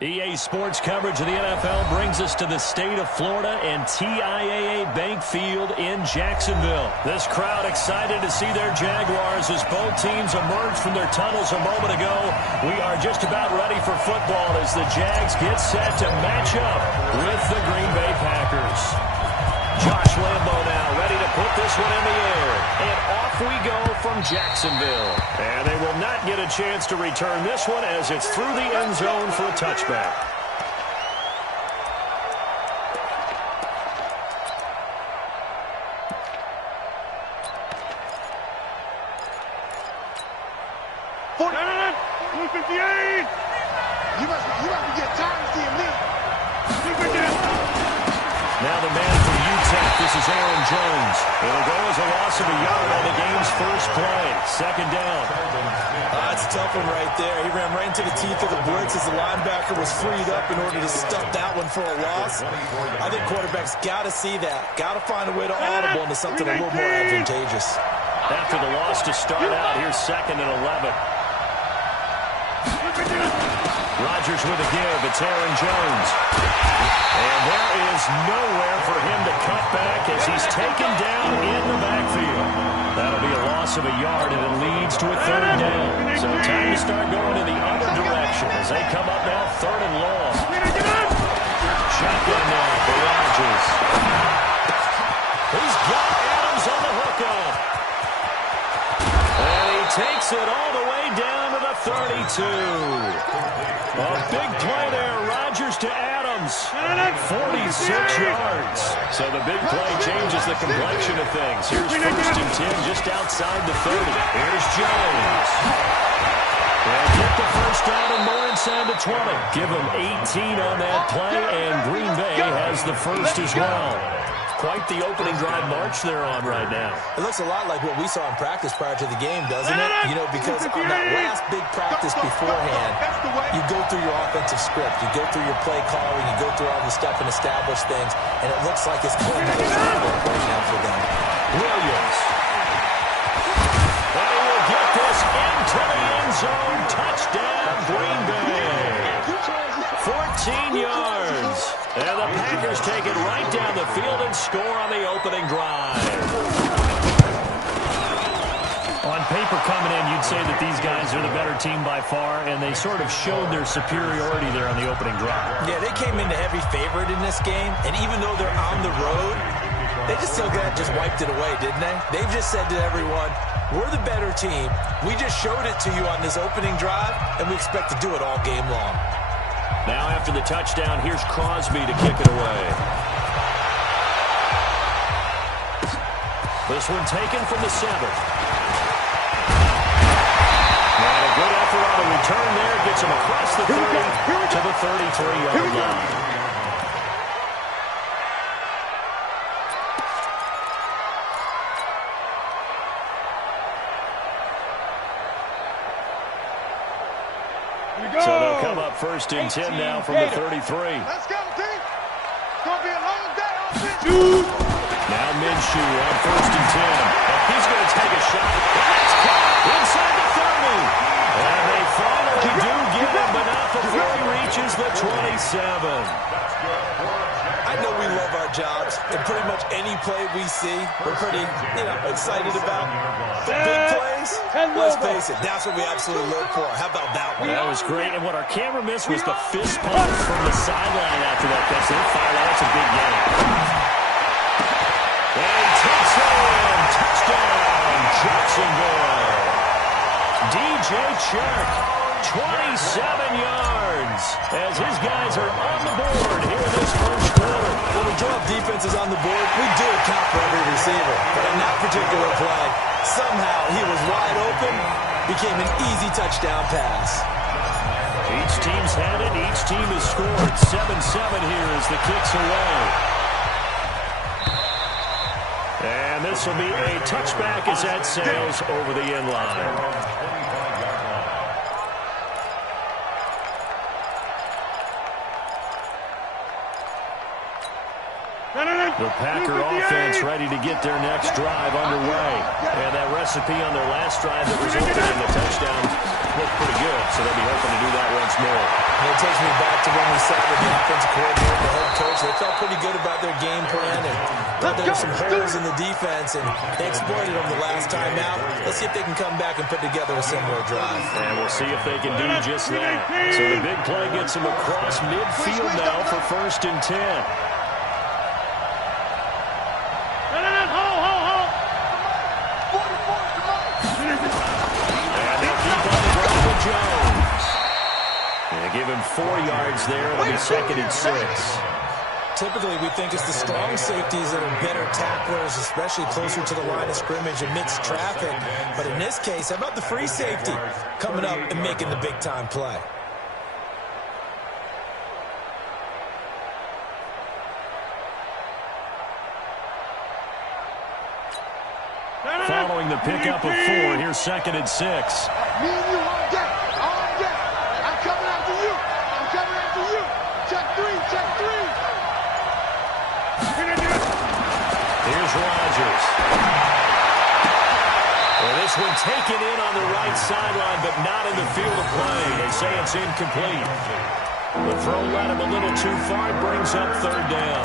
EA Sports coverage of the NFL brings us to the state of Florida and TIAA Bank Field in Jacksonville. This crowd excited to see their Jaguars as both teams emerged from their tunnels a moment ago. We are just about ready for football as the Jags get set to match up with the Green Bay Packers. Josh Lambo now ready to put this one in the air. And off we go from Jacksonville. And they will not get a chance to return this one as it's through the end zone for a touchback. You must get tired of seeing me. Now the man from UTEP, this is Aaron Jones. It'll go as a loss of a yard on the game's first play. Second down. That's a tough one right there. He ran right into the teeth of the blitz as the linebacker was freed up in order to stuff that one for a loss. I think quarterbacks got to see that. Got to find a way to audible into something a little more advantageous. After the loss to start out, here's 2nd and 11. Rodgers with a give. It's Aaron Jones. And there is nowhere for him to cut back as he's taken down in the backfield. That'll be a loss of a yard, and it leads to a 3rd down. So time to start going in the other direction as they come up now 3rd and long. Shotgun now for Rodgers. He's got Adams on the hookup. And he takes it all the way down to the 32. A big play there. Rodgers to Adams. 46 yards. So the big play changes the complexion of things. Here's 1st and 10 just outside the 30. Here's Jones. They'll get the first down and more inside the 20. Give them 18 on that play, and Green Bay has the first as well. Quite the opening drive march they're on right now. It looks a lot like what we saw in practice prior to the game, doesn't it? You know, because on that last big practice beforehand, you go through your offensive script, you go through your play calling, you go through all the stuff and establish things, and it looks like it's clicking right now for them. Williams. And he will get this into the end zone. Touchdown, Green Bay. 14 yards. And the Packers take it right down the field and score on the opening drive. On paper coming in, you'd say that these guys are the better team by far, and they sort of showed their superiority there on the opening drive. Yeah, they came in the heavy favorite in this game, and even though they're on the road, they just still just wiped it away, didn't they? They've just said to everyone, we're the better team. We just showed it to you on this opening drive, and we expect to do it all game long. Now after the touchdown, here's Crosby to kick it away. This one taken from the 7. And a good effort on the return there. Gets him across the 30 to the 33-yard line. So they'll come up 1st and 10 now from the 33. Let's go, team. It's going to be a long day on Now Minshew on 1st and 10. And he's going to take a shot. That's caught inside the 30. And they finally do get him, but not before he reaches the 27. I know we love our jobs, and pretty much any play we see, we're pretty, excited about. The big plays, let's face it, that's what we absolutely live for. How about that one? That was great, and what our camera missed was the fist pump from the sideline after that catch. They fired out. That's a big game. And he takes it in. Touchdown, Jacksonville. DJ Chark, 27 yards, as his guys are on the board here in this first quarter. When we drop defenses on the board, we do account for every receiver. But in that particular play, somehow he was wide open, became an easy touchdown pass. Each team's had it. Each team has scored. 7-7 here as the kick's away. And this will be a touchback as that sails over the end line. The Packer offense ready to get their next drive underway. And that recipe on their last drive that resulted in the touchdown looked pretty good, so they'll be hoping to do that once more. And it takes me back to when we sat with the offensive coordinator and the head coach. They felt pretty good about their game plan and thought there were some holes in the defense, and they exploited them the last time out. Let's see if they can come back and put together a similar drive. And we'll see if they can do just that. So the big play gets them across midfield now for 1st and 10. Jones. And give him 4 yards there. It'll be 2nd and 6. Typically, we think it's the strong safeties that are better tacklers, especially closer to the line of scrimmage amidst traffic. But in this case, how about the free safety coming up and making the big-time play? Following the pickup of 4, here's 2nd and 6. Me and you on deck. On deck. I'm coming after you. I'm coming after you. Check 3. Check 3. Here's Rodgers. Well, this one taken in on the right sideline, but not in the field of play. They say it's incomplete. The throw led him a little too far. Brings up 3rd down.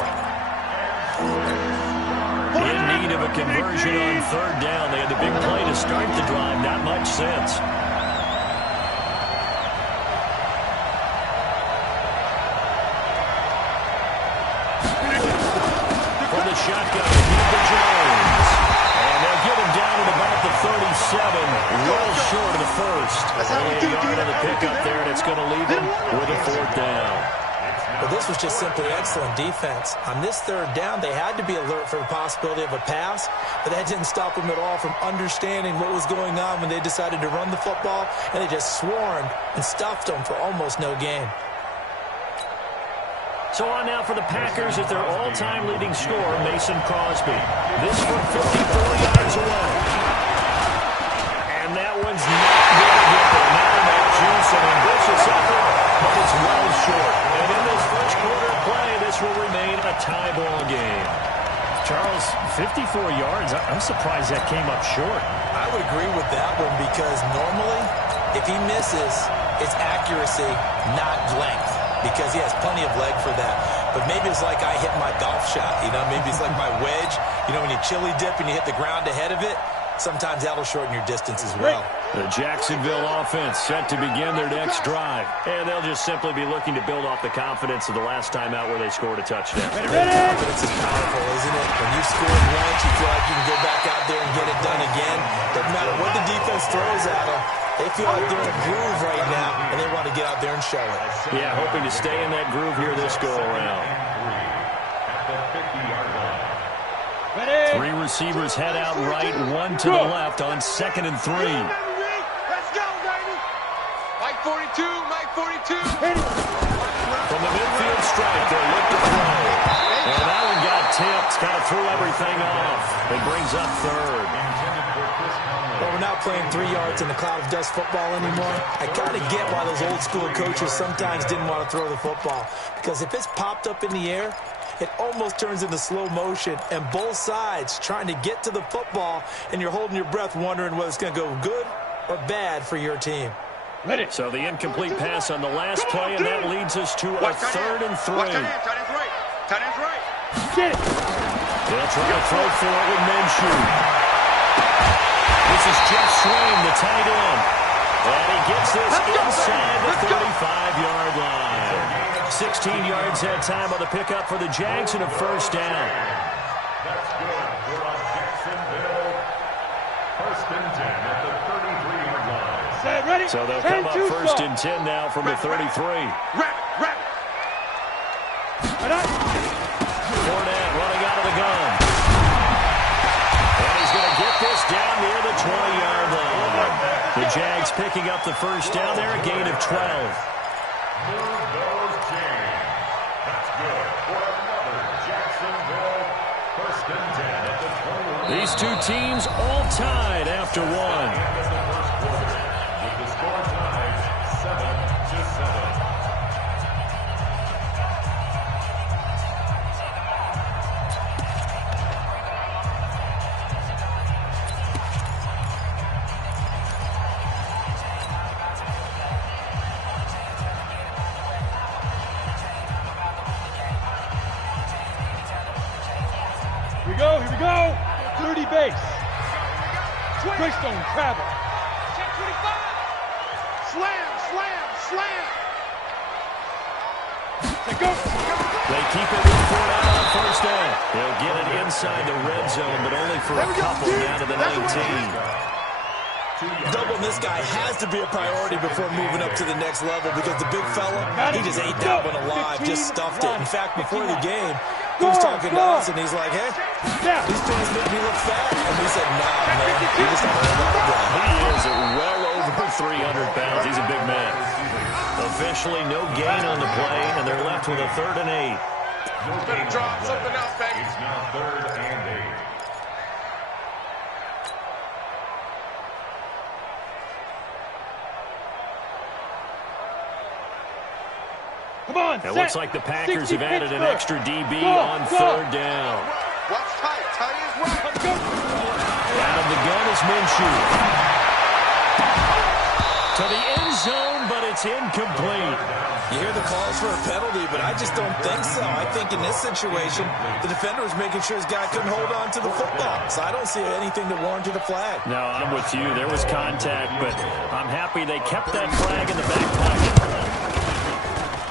In need of a conversion on 3rd down. They had the big play to start the drive. Not much sense. From the shotgun, Jones. And they'll get him down at about the 37. Well short of the first. Only a yard on the pickup there, and it's going to leave him with a 4th down. Well, this was just simply excellent defense. On this 3rd down, they had to be alert for the possibility of a pass, but that didn't stop them at all from understanding what was going on when they decided to run the football, and they just swarmed and stuffed them for almost no gain. So on now for the Packers at their all-time leading scorer, Mason Crosby. This from 54 yards away. And that one's not going to get there. Now that juice and ambitious effort, but it's well short. And in this first quarter of play, this will remain a tie ball game. Charles, 54 yards, I'm surprised that came up short. I would agree with that one because normally, if he misses, it's accuracy, not length, because he has plenty of leg for that. But maybe it's like I hit my golf shot, you know, maybe it's like my wedge. You know, when you chili dip and you hit the ground ahead of it, sometimes that'll shorten your distance as well. The Jacksonville offense set to begin their next drive. And they'll just simply be looking to build off the confidence of the last time out where they scored a touchdown. Confidence is powerful, isn't it? When you score once, you feel like you can go back out there and get it done again. Doesn't matter what the defense throws at them. They feel like they're in a groove right now, and they want to get out there and show it. Yeah, hoping to stay in that groove here this go-around. 3 receivers head out right, 1 to the left on 2nd and 3. Let's go, baby. Mike 42, Mike 42. From the midfield strike, they'll look to throw. And that one got tipped, kind of threw everything off. It brings up 3rd. Well, we're not playing 3 yards in the cloud of dust football anymore. I kind of get why those old school coaches sometimes didn't want to throw the football. Because if it's popped up in the air, it almost turns into slow motion, and both sides trying to get to the football, and you're holding your breath wondering whether it's going to go good or bad for your team. So the incomplete pass on the last play, and that leads us to a 3rd and 3. Tight end's right. Tight end's right. Get it. They'll try to throw for it with Minshew. This is Jeff Swain, the tight end. And he gets this inside the 35-yard line. 16 yards that time on the pickup for the Jags and a 1st down. That's good for Jacksonville. 1st and 10 at the 33-yard line. Ready? So they'll come up 1st and 10 now from the 33. Rap. Fournette running out of the gun. And he's going to get this down near the 20-yard line. The Jags picking up the 1st down there, a gain of 12. Move those chains. That's good for another Jacksonville 1st and 10 at the 20. These two teams all tied after one. With the score tied 7-7. space. Grace don't travel. Check 25. Slam, slam, slam. Go. They keep it with 4 out on first down. They'll get it inside the red zone, but only for a couple down to the 19. Doubling this guy has to be a priority before moving up to the next level because the big fella, he just ate that one alive, just stuffed it. In fact, before the game, he was talking to us, and he's like, hey, these fans make me look fat. And we said, nah, man, he just don't have that guy. He is well over 300 pounds. He's a big man. Officially no gain on the play, and they're left with a 3rd and 8. Better drop something else, baby. It's now 3rd and 8. Come on, it looks like the Packers have added an extra DB on 3rd down. Watch tight. Tight is right. Out of the gun is Minshew. To the end zone, but it's incomplete. You hear the calls for a penalty, but I just don't think so. I think in this situation, the defender was making sure his guy couldn't hold on to the football. So I don't see anything that warranted a flag. No, I'm with you. There was contact, but I'm happy they kept that flag in the back pocket.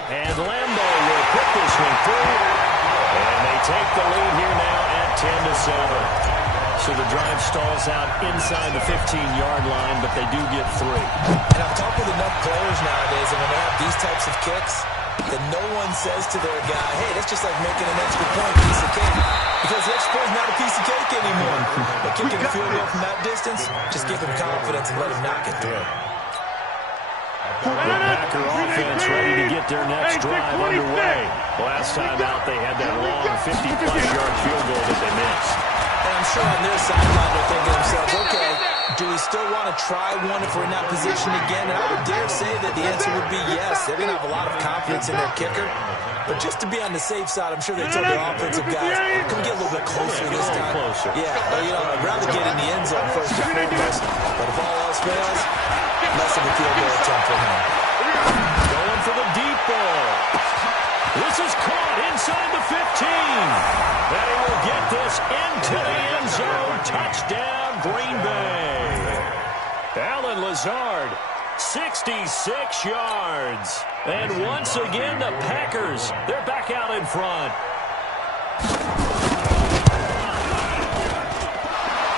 And Lambeau will put this one through. And they take the lead here now at 10-7. So the drive stalls out inside the 15-yard line, but they do get 3. And I've talked with enough players nowadays, and when they have these types of kicks, that no one says to their guy, hey, that's just like making an extra point, piece of cake. Because the extra point is not a piece of cake anymore. But kicking a field goal from that distance, just give him confidence and let him knock it through. The Packer offense ready to get their next drive underway. Last time out, they had that long 50-plus-yard field goal that they missed. And I'm sure on their sideline they're thinking to themselves, okay, do we still want to try one if we're in that position again? And I would dare say that the answer would be yes. They're going to have a lot of confidence in their kicker. But just to be on the safe side, I'm sure they told their offensive guys, can we get a little bit closer this time? Yeah, well, you know, I'd rather get in the end zone first and foremost. But if all else fails, less of a field goal attempt for him. Going for the deep ball. This is caught inside the 15. And he will get this into the end zone. Touchdown, Green Bay. Alan Lazard, 66 yards. And once again, the Packers, they're back out in front.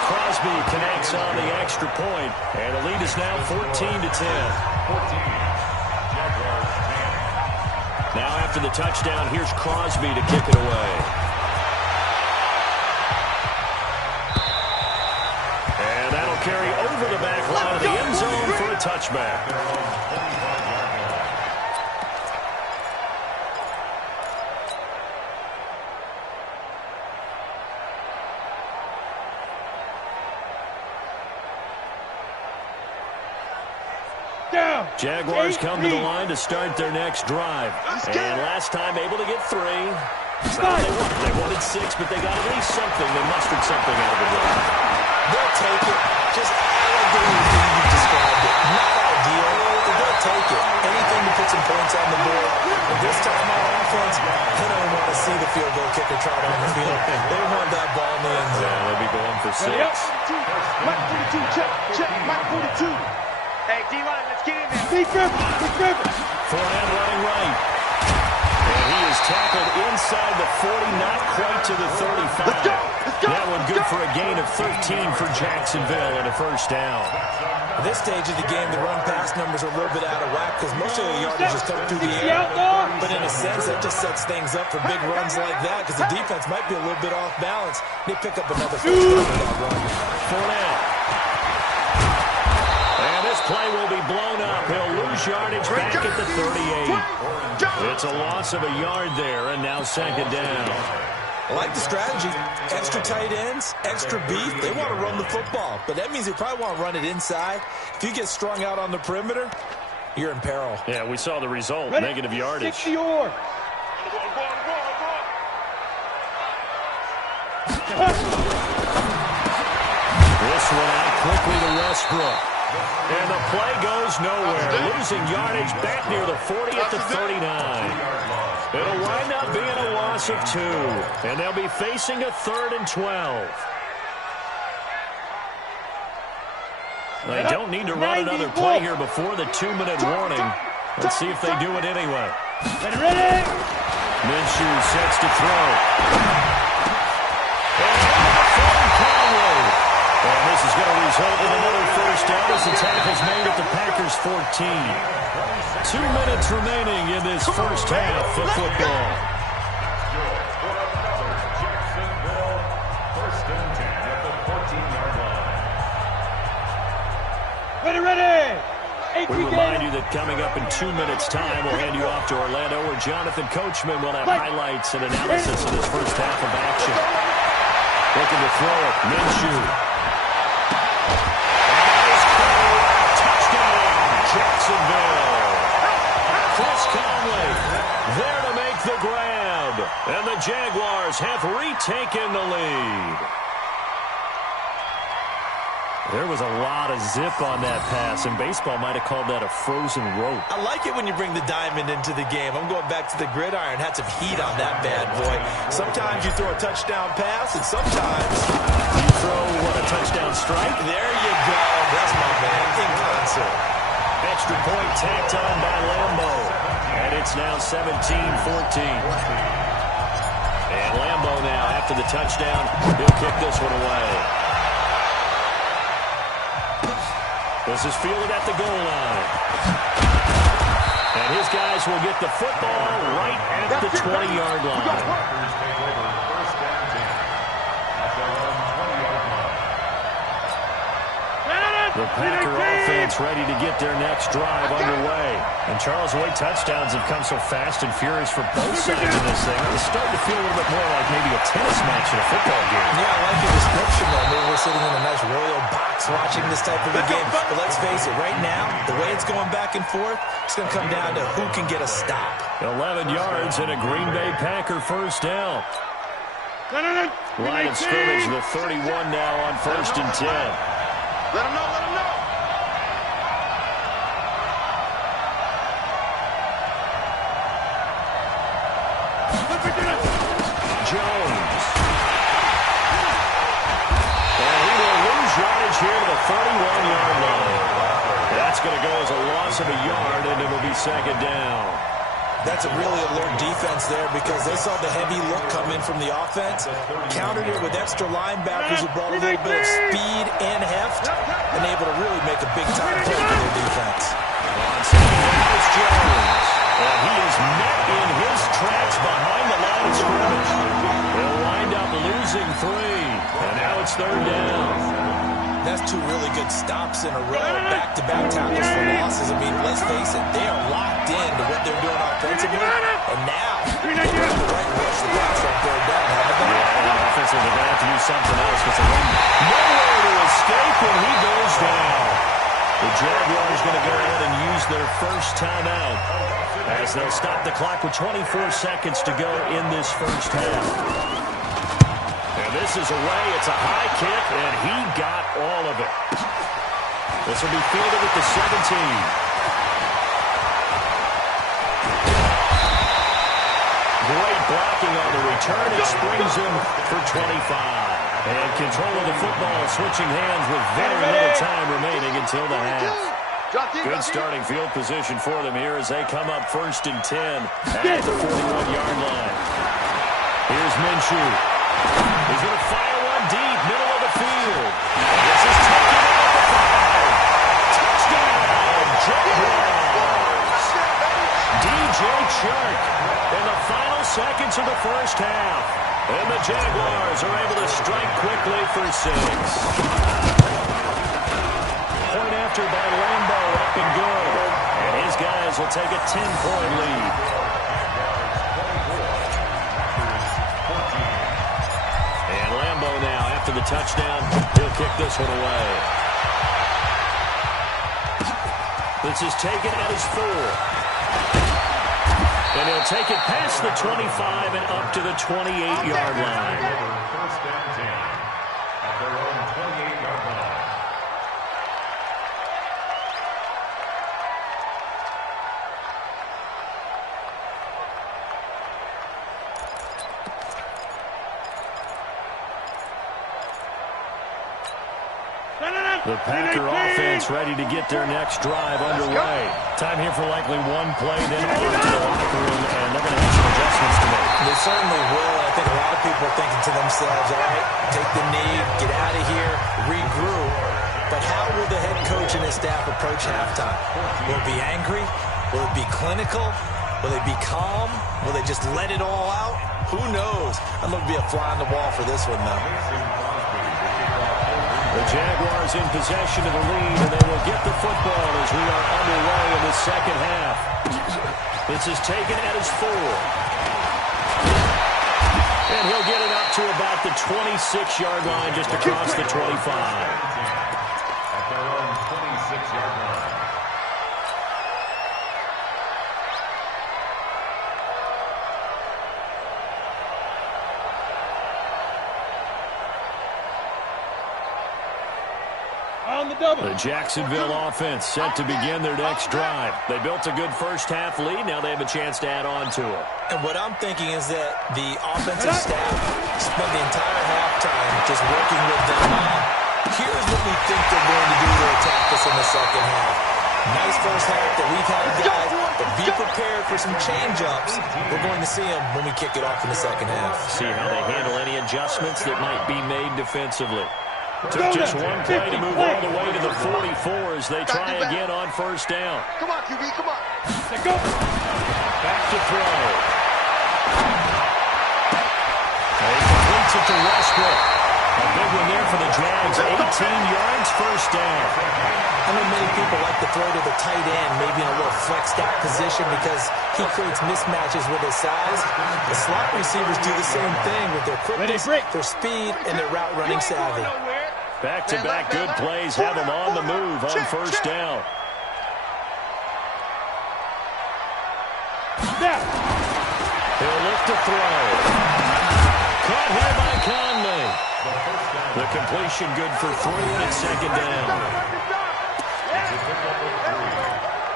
Crosby connects on the extra point, and the lead is now 14-10. Now after the touchdown, here's Crosby to kick it away. And that'll carry over the back line of the end zone for a touchback. Jaguars come to the line to start their next drive. And last time able to get 3. They wanted 6, but they got at least something. They mustered something out of the drive. They'll take it. Just like the way you described it. Not ideal, but they'll take it. Anything to put some points on the board. But this time on offense, they don't want to see the field goal kicker trot on the field. They want that ball in the end zone. Yeah, they'll be going for 6. Mike 42, check, Mike 42. Hey, D-line, let's get in there. Big Griffin. Fournette running right. And he is tackled inside the 40, not quite to the 35. Let's go. That one good for a gain of 13 for Jacksonville and a first down. At this stage of the game, the run-pass numbers are a little bit out of whack because most of the yardage is coming through the air. But in a sense, that just sets things up for big runs like that because the defense might be a little bit off balance. They pick up another first down with that run. Fournette. And this play will be blown up. He'll lose yardage back at the 38. It's a loss of a yard there, and now second down. I like the strategy. Extra tight ends, extra beef. They want to run the football, but that means they probably want to run it inside. If you get strung out on the perimeter, you're in peril. Yeah, we saw the result, negative yardage. 60 yards. This one out quickly to Westbrook. And the play goes nowhere. Losing yardage back near the 40 at the 39. It'll wind up being a loss of 2. And they'll be facing a 3rd and 12. They don't need to run another play here before the 2-minute warning. Let's see if they do it anyway. Ready? Minshew sets to throw. And this is going to result in another first down as the tackle's made at the Packers 14. 2 minutes remaining in this first half of football. Ready! We remind you that coming up in 2 minutes' time, we'll hand you off to Orlando, where Jonathan Coachman will have highlights and analysis of this first half of action. Looking to throw it. Minshew. Touchdown, Jacksonville. Chris Conley there to make the grab. And the Jaguars have retaken the lead. There was a lot of zip on that pass, and baseball might have called that a frozen rope. I like it when you bring the diamond into the game. I'm going back to the gridiron. Had some heat on that bad boy. Sometimes you throw a touchdown pass, and sometimes you throw, a touchdown strike? There you go. That's my man, in concert. Extra point tacked on by Lambo. And it's now 17-14. And Lambo now, after the touchdown, he'll kick this one away. This is fielded at the goal line. And his guys will get the football right at the 20-yard line. The Packer offense ready to get their next drive underway. And Charles Wade touchdowns have come so fast and furious for both sides of this thing. It's starting to feel a little bit more like maybe a tennis match in a football game. Yeah, I like your description, though. Maybe we're sitting in a nice royal box watching this type of a game. But let's face it, right now, the way it's going back and forth, it's going to come down to who can get a stop. 11 yards and a Green Bay Packer first down. Line of scrimmage, the 31 now on 1st and 10. Let him know, let him know. Jones. And he will lose yardage here to the 31-yard line. That's going to go as a loss of a yard, and it'll be second down. That's a really alert defense there because they saw the heavy look come in from the offense, countered it with extra linebackers who brought a little bit of speed and heft, and able to really make a big-time play for their defense. On second down is Jones. And he is met in his tracks behind the line of scrimmage. They'll wind up losing 3, and now it's third down. That's 2 really good stops in a row, back-to-back tackles for losses. I mean, let's face it, they are locked into what they're doing offensively, and now they're going to rush the pass on third down. Yeah, offensively, they're going to have to do something else because they're nowhere to escape when he goes down. The Jaguars going to go ahead and use their first timeout as they'll stop the clock with 24 seconds to go in this first half. And this is away. It's a high kick, and he got all of it. This will be fielded at the 17. Great blocking on the return. It springs him for 25. And control of the football switching hands with very little time remaining until the half. Good starting field position for them here as they come up 1st and 10 at the 41-yard line. Here's Minshew. He's going to fire one deep, middle of the field. This is taken out the 5. Touchdown, Jaguars. DJ Chark in the final seconds of the first half. And the Jaguars are able to strike quickly for 6. Point after by Lambo, up and good. And his guys will take a 10-point lead. And Lambo now, after the touchdown, he'll kick this one away. This is taken at his 4. And he'll take it past the 25 and up to the 28-yard line. First and 10 at their own 28-yard line. The Packer offense ready to get their next drive underway. Time here for likely one play, then off to the locker room, and they're going to have some adjustments to make. They certainly will. I think a lot of people are thinking to themselves, all right, take the knee, get out of here, regroup. But how will the head coach and his staff approach halftime? Will it be angry? Will it be clinical? Will they be calm? Will they just let it all out? Who knows? I'd love to be a fly on the wall for this one, though. The Jaguars in possession of the lead, and they will get the football as we are underway in the second half. This is taken at his 4. And he'll get it up to about the 26-yard line, just across the 25. At their own 26-yard line. The Jacksonville offense set to begin their next drive. They built a good first-half lead. Now they have a chance to add on to it. And what I'm thinking is that the offensive staff spent the entire halftime just working with them on, here's what we think they're going to do to attack us in the second half. Nice first half that we've had, guys, but be prepared for some change-ups. We're going to see them when we kick it off in the second half. See how they handle any adjustments that might be made defensively. Took just one play to move all the way to the 44 as they try again on first down. Come on, QB, come on. Let's go. Back to throw. He completes it to Westbrook. A big one there for the Jags. 18 yards, first down. I know many people like to throw to the tight end, maybe in a little flexed out position because he creates mismatches with his size. The slot receivers do the same thing with their quickness, their speed, and their route running savvy. Back-to-back good plays have him on the move on first down. He'll look to throw. Caught here by Conley. The completion good for 3, and it's second down. It's a pickup of 3.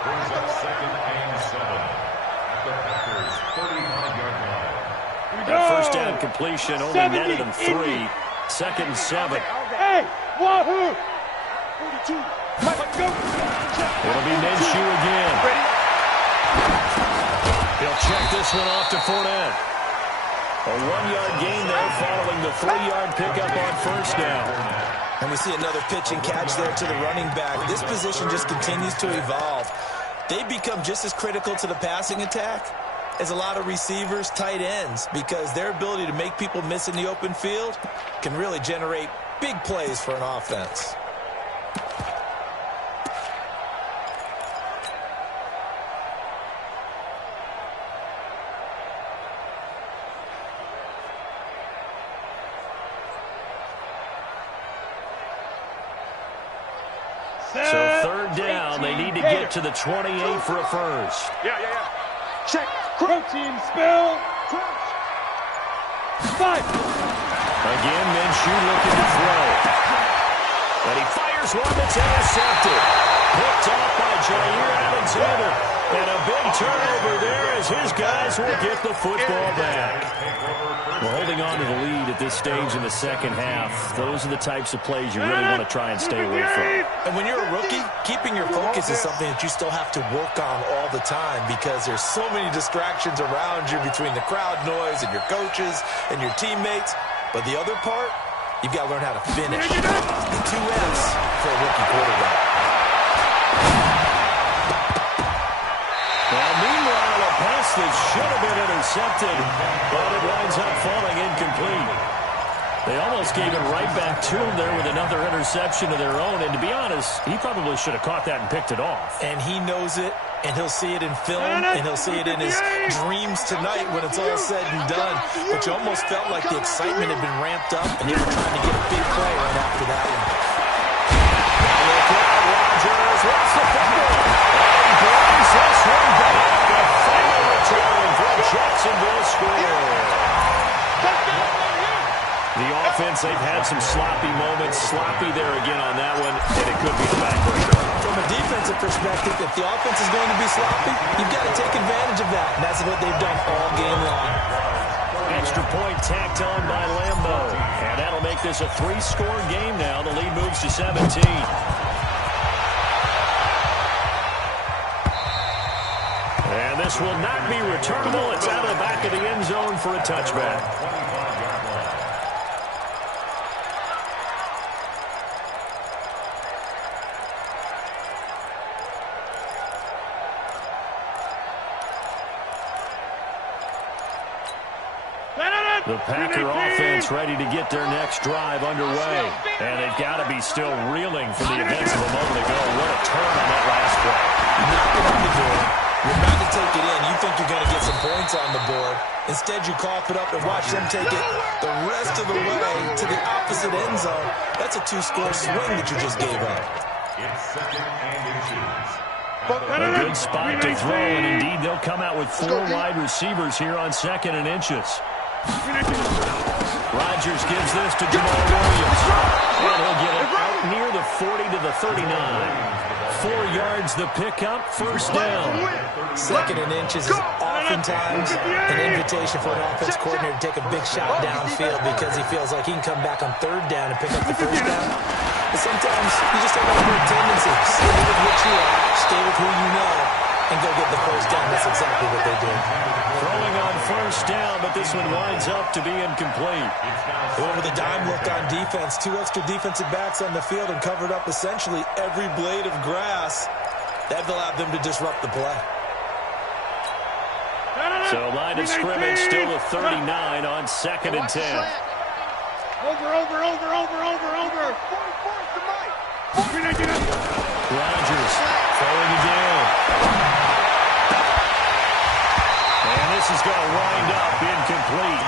Brings up second and 7. At the Packers' 35-yard line. That first down completion only netted him 3. Second and 7. Hey, wahoo! 42. Let's go. It'll be Minshew again. He'll check this one off to Fournette. A 1-yard gain there following the 3-yard pickup on first down. And we see another pitch and catch there to the running back. This position just continues to evolve. They become just as critical to the passing attack as a lot of receivers, tight ends, because their ability to make people miss in the open field can really generate big plays for an offense. So third down, they need to get to the 28 for a first. Yeah. Check. Protein spill. Five. Again, Minshew looking to throw. And he fires one that's intercepted. Picked off by Jair Alexander. And a big turnover there as his guys will get the football back. Well, holding on to the lead at this stage in the second half, those are the types of plays you really want to try and stay away from. And when you're a rookie, keeping your focus is something that you still have to work on all the time because there's so many distractions around you between the crowd noise and your coaches and your teammates. But the other part, you've got to learn how to finish. The 2 F's for a rookie quarterback. Well, meanwhile, a pass that should have been intercepted, but it winds up falling incomplete. They almost gave it right back to him there with another interception of their own. And to be honest, he probably should have caught that and picked it off. And he knows it, and he'll see it in film, and he'll see it in his dreams tonight when it's all said and done. But you almost felt like the excitement had been ramped up, and they were trying to get a big play right after that one. Look out, Rodgers. What's the football? And brings this one back. The final return for Jacksonville score. The offense, they've had some sloppy moments. Sloppy there again on that one, and it could be the backbreaker. From a defensive perspective, if the offense is going to be sloppy, you've got to take advantage of that. And that's what they've done all game long. Extra point tacked on by Lambeau. And that'll That'll make this a 3-score game now. The lead moves to 17. And this will not be returnable. It's out of the back of the end zone for a touchback. The Packer offense ready to get their next drive underway. And they've got to be still reeling from the events of a moment ago. What a turn on that last play. Knock it on the door. You're about to take it in. You think you're going to get some points on the board. Instead, you cough it up and watch them take it the rest of the way to the opposite end zone. That's a 2-score swing that you just gave up. It's second and inches. A good spot to throw, and indeed they'll come out with 4 wide receivers here on 2nd and inches. Rodgers gives this to Jamal Williams. And he'll get it out near the 40 to the 39. 4 yards the pickup, first down. 2nd and inches is oftentimes an invitation for an offense coordinator to take a big shot downfield because he feels like he can come back on 3rd down and pick up the first down. But sometimes you just have a good tendency. Stay with what you are, stay with who you know, and go get the first down. That's exactly what they did. Throwing on first down, but this one winds up to be incomplete. Well, with a dime look on defense, 2 extra defensive backs on the field and covered up essentially every blade of grass. That allowed them to disrupt the play. So line of scrimmage still a 39 on 2nd and 10. Over. Rodgers throwing again. And this is going to wind up incomplete.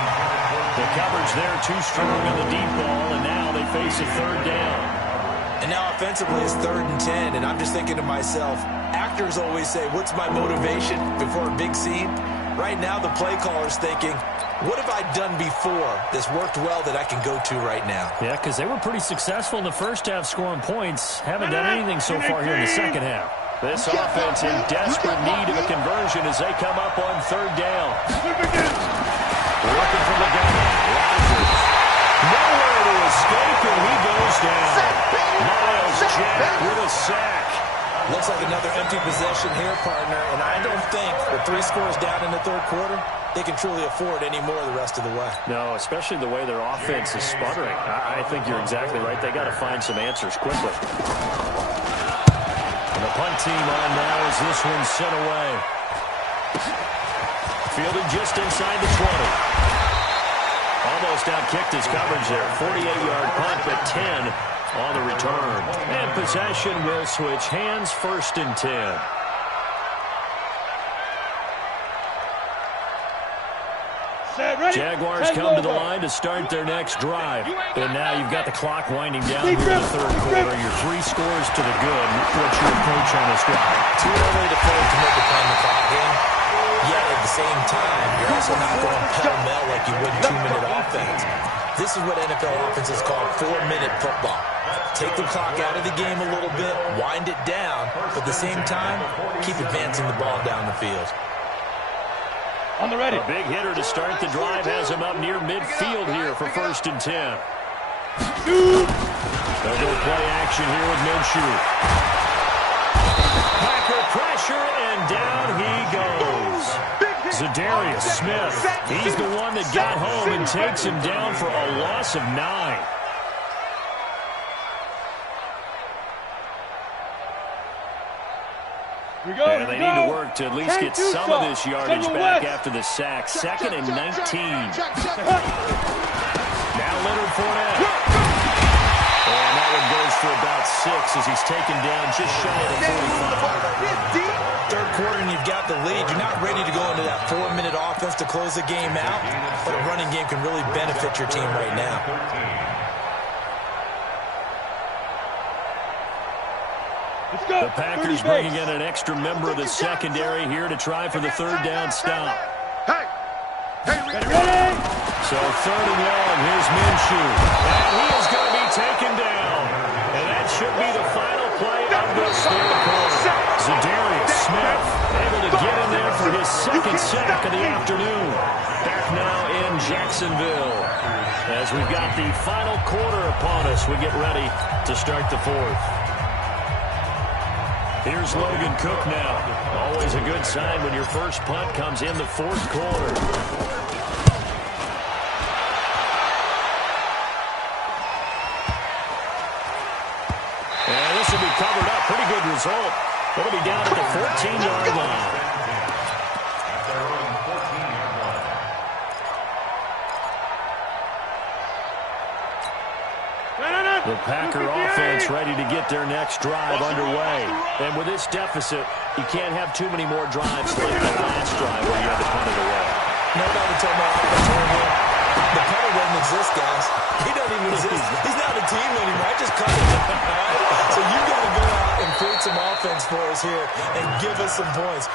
The coverage there too strong on the deep ball, and now they face a 3rd down. And now offensively it's 3rd and 10, and I'm just thinking to myself, actors always say, what's my motivation before a big scene? Right now the play caller's thinking, what have I done before that's worked well that I can go to right now? Yeah, because they were pretty successful in the first half scoring points. Haven't done anything so far here in the second half. This offense in desperate need of a conversion as they come up on 3rd down. Looking for the gun. Rodgers. Nowhere to escape, and he goes down. Miles Jack with a sack. Looks like another empty possession here, partner, and I don't think with 3 scores down in the 3rd quarter, they can truly afford any more the rest of the way. No, especially the way their offense is sputtering. I think you're exactly right. They got to find some answers quickly. And the punt team on now as this one's sent away. Fielded just inside the 20. Almost outkicked his coverage there. 48-yard punt, but 10 on the return. And possession will switch hands, 1st and 10. Jaguars come to the line to start their next drive. And now you've got the clock winding down here in the 3rd quarter. Your 3 scores to the good. What's your approach on this drive? Too early to play to make a time the clock game. Yet at the same time, you're also not going pell-mell like you would 2-minute offense. This is what NFL offenses call 4-minute football. Take the clock out of the game a little bit, wind it down, but at the same time, keep advancing the ball down the field. On the ready. A big hitter to start the drive has him up near midfield here for 1st and 10. They'll go play action here with Minshew. Packer pressure, and down he goes. Zadarius Smith, he's the one that got home and takes him down for a loss of 9. And they need to work to at least get some of this yardage back after the sack. 2nd and 19. Now Leonard Fournette. And that one goes for about 6 as he's taken down just shy of the 45. 3rd quarter and you've got the lead. You're not ready to go into that 4-minute offense to close the game out, but a running game can really benefit your team right now. The Packers bringing in an extra member of the secondary here to try for the 3rd down stop. So 3rd and 1, here's Minshew. And he is going to be taken down. And that should be the final play of this 3rd quarter. Zadarius Smith able to get in there for his 2nd sack of the afternoon. Back now in Jacksonville. Jacksonville. As we've got the final quarter upon us, we get ready to start the fourth. Here's Logan Cook now. Always a good sign when your first punt comes in the fourth quarter. And this will be covered up. Pretty good result. It'll be down at the 14-yard line. The Packer offense ready to get their next drive underway. And with this deficit, you can't have too many more drives like that last drive where you had to punt it away. No doubt to tell my offense right here. The punter doesn't exist, guys. He doesn't even exist. He's not a team anymore. I just cut him. All right? So you got to go out and create some offense for us here and give us some points.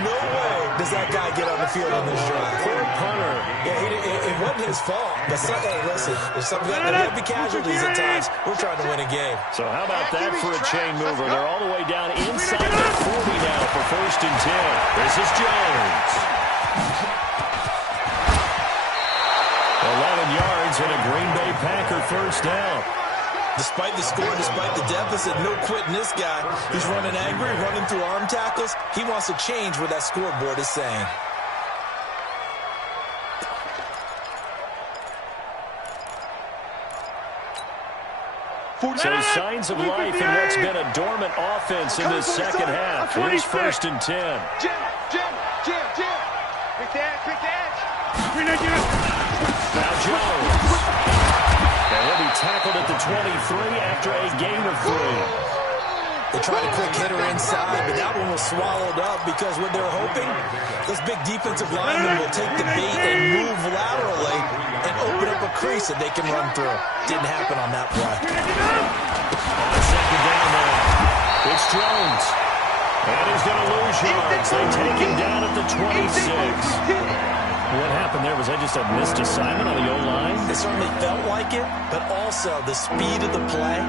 No way does that guy get on the field on this drive. Poor punter. Yeah, it wasn't his fault. But hey, listen, there's some heavy casualties at times. We're trying to win a game. So how about that for a chain mover? They're all the way down inside the 40 now for 1st and 10. This is Jones. 11 yards and a Green Bay Packer first down. Despite the score, despite the deficit, no quitting this guy. He's running angry, running through arm tackles. He wants to change what that scoreboard is saying. So signs of life in what's been a dormant offense in this second half. Here's 1st and 10. Jim. Quick edge. Now Jones. And he'll be tackled at the 23 after a gain of 3. They tried a quick hitter inside, but that one was swallowed up because what they're hoping, those big defensive linemen will take the bait and move laterally and open up a crease that they can run through. Didn't happen on that play. On second down now, it's Jones. And he's going to lose yards. They take him down at the 26. What happened there? Was that just a missed assignment on the O-line? It certainly felt like it, but also the speed of the play.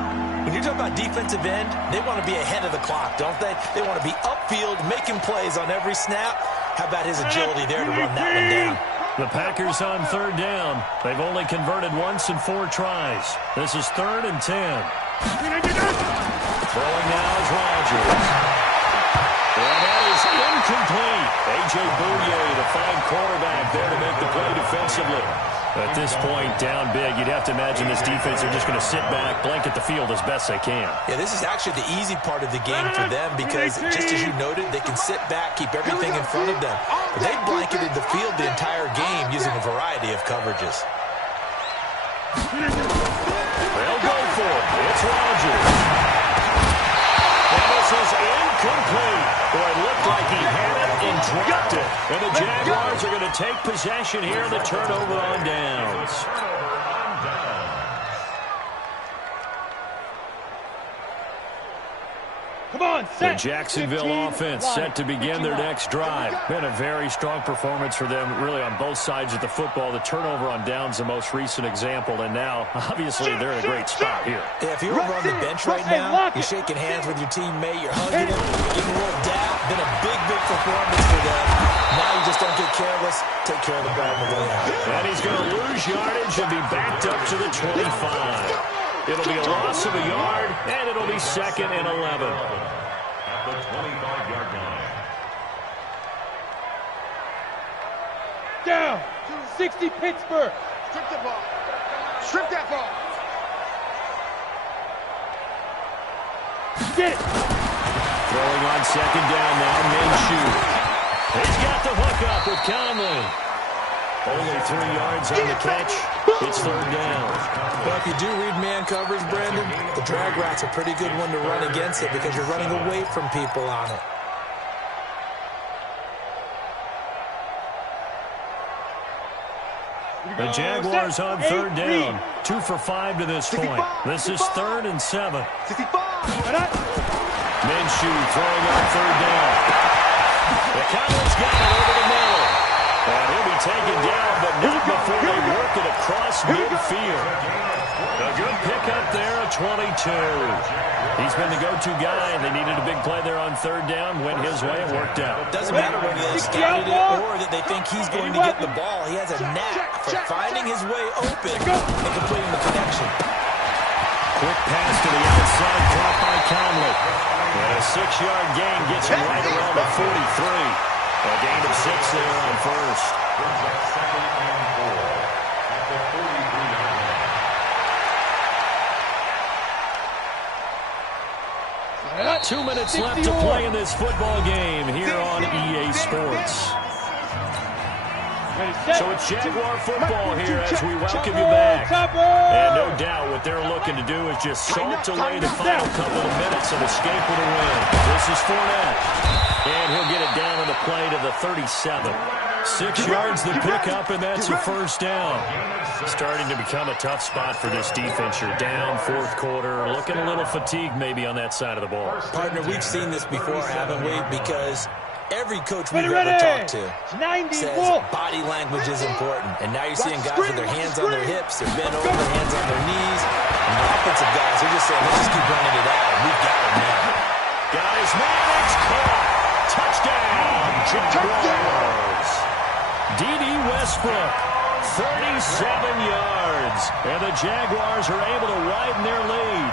When you talk about defensive end, they want to be ahead of the clock, don't they? They want to be upfield, making plays on every snap. How about his agility there to run that one down? The Packers on 3rd down. They've only converted once in 4 tries. This is 3rd and 10. Throwing now is Rodgers. And that is incomplete. A.J. Bouye, the fine quarterback there to make the play defensively. At this point, down big, you'd have to imagine this defense are just going to sit back, blanket the field as best they can. Yeah, this is actually the easy part of the game for them because, just as you noted, they can sit back, keep everything in front of them. But they blanketed the field the entire game using a variety of coverages. They'll go for it. It's Rodgers. And this is incomplete. Boy, it looked like he had it and dropped it. And the Jaguars are going to take possession here. The turnover on downs. The Jacksonville offense set to begin their next drive. Been a very strong performance for them, really, on both sides of the football. The turnover on downs, the most recent example, and now, obviously, they're in a great spot here. Yeah, if you're over on the bench right now, you're shaking hands with your teammate, you're hugging him, giving a little dap. Been a big performance for them. Now you just don't get careless. Take care of the ball on the way out. And he's going to lose yardage and be backed up to the 25. It'll be a loss of a yard, and it'll be 2nd and 11. At the 25-yard line. Down. 60 Pittsburgh. Strip the ball. Strip that ball. Get it. Throwing on 2nd down now, Minshew. He's got the hook up with Conley. Only 3 yards on the catch. It's 3rd down. Well, if you do read man coverage, Brandon, the drag rout's a pretty good one to run against it because you're running away from people on it. The Jaguars on 3rd down. 2 for 5 to this point. This is 3rd and 7. 65. Minshew throwing on 3rd down. The Cowboys got it over the middle. And he'll be taken down, but not before before they work it across midfield. A good pickup there, a 22. He's been the go-to guy, and they needed a big play there on third down. Went his way, it worked out. Doesn't matter whether they scouted it or that they think he's going to get the ball. He has a knack for finding his way open and completing the connection. Quick pass to the outside, caught by Conley. And a 6-yard gain gets him right around the 43. A gain of 6 there on first. Brings up 2nd and 4 at the 43-yard line. 2 minutes left to play in this football game here on EA Sports. So it's Jaguar football here as we welcome you back. And no doubt what they're looking to do is just salt away the final couple of minutes and escape with a win. This is Fournette. And he'll get it down on the play to the 37. 6 yards the pickup, and that's a first down. Starting to become a tough spot for this defense. You're down fourth quarter, looking a little fatigued maybe on that side of the ball. Partner, we've seen this before, haven't we? Because every coach we've ever talked to says body language is important. And now you're seeing guys with their hands on their hips, they're bent over, hands on their knees. And the offensive guys are just saying, let's just keep running it out. We've got it now. Got his man, it's caught. Touchdown, Jaguars. D.D. Westbrook, 37 yards. And the Jaguars are able to widen their lead.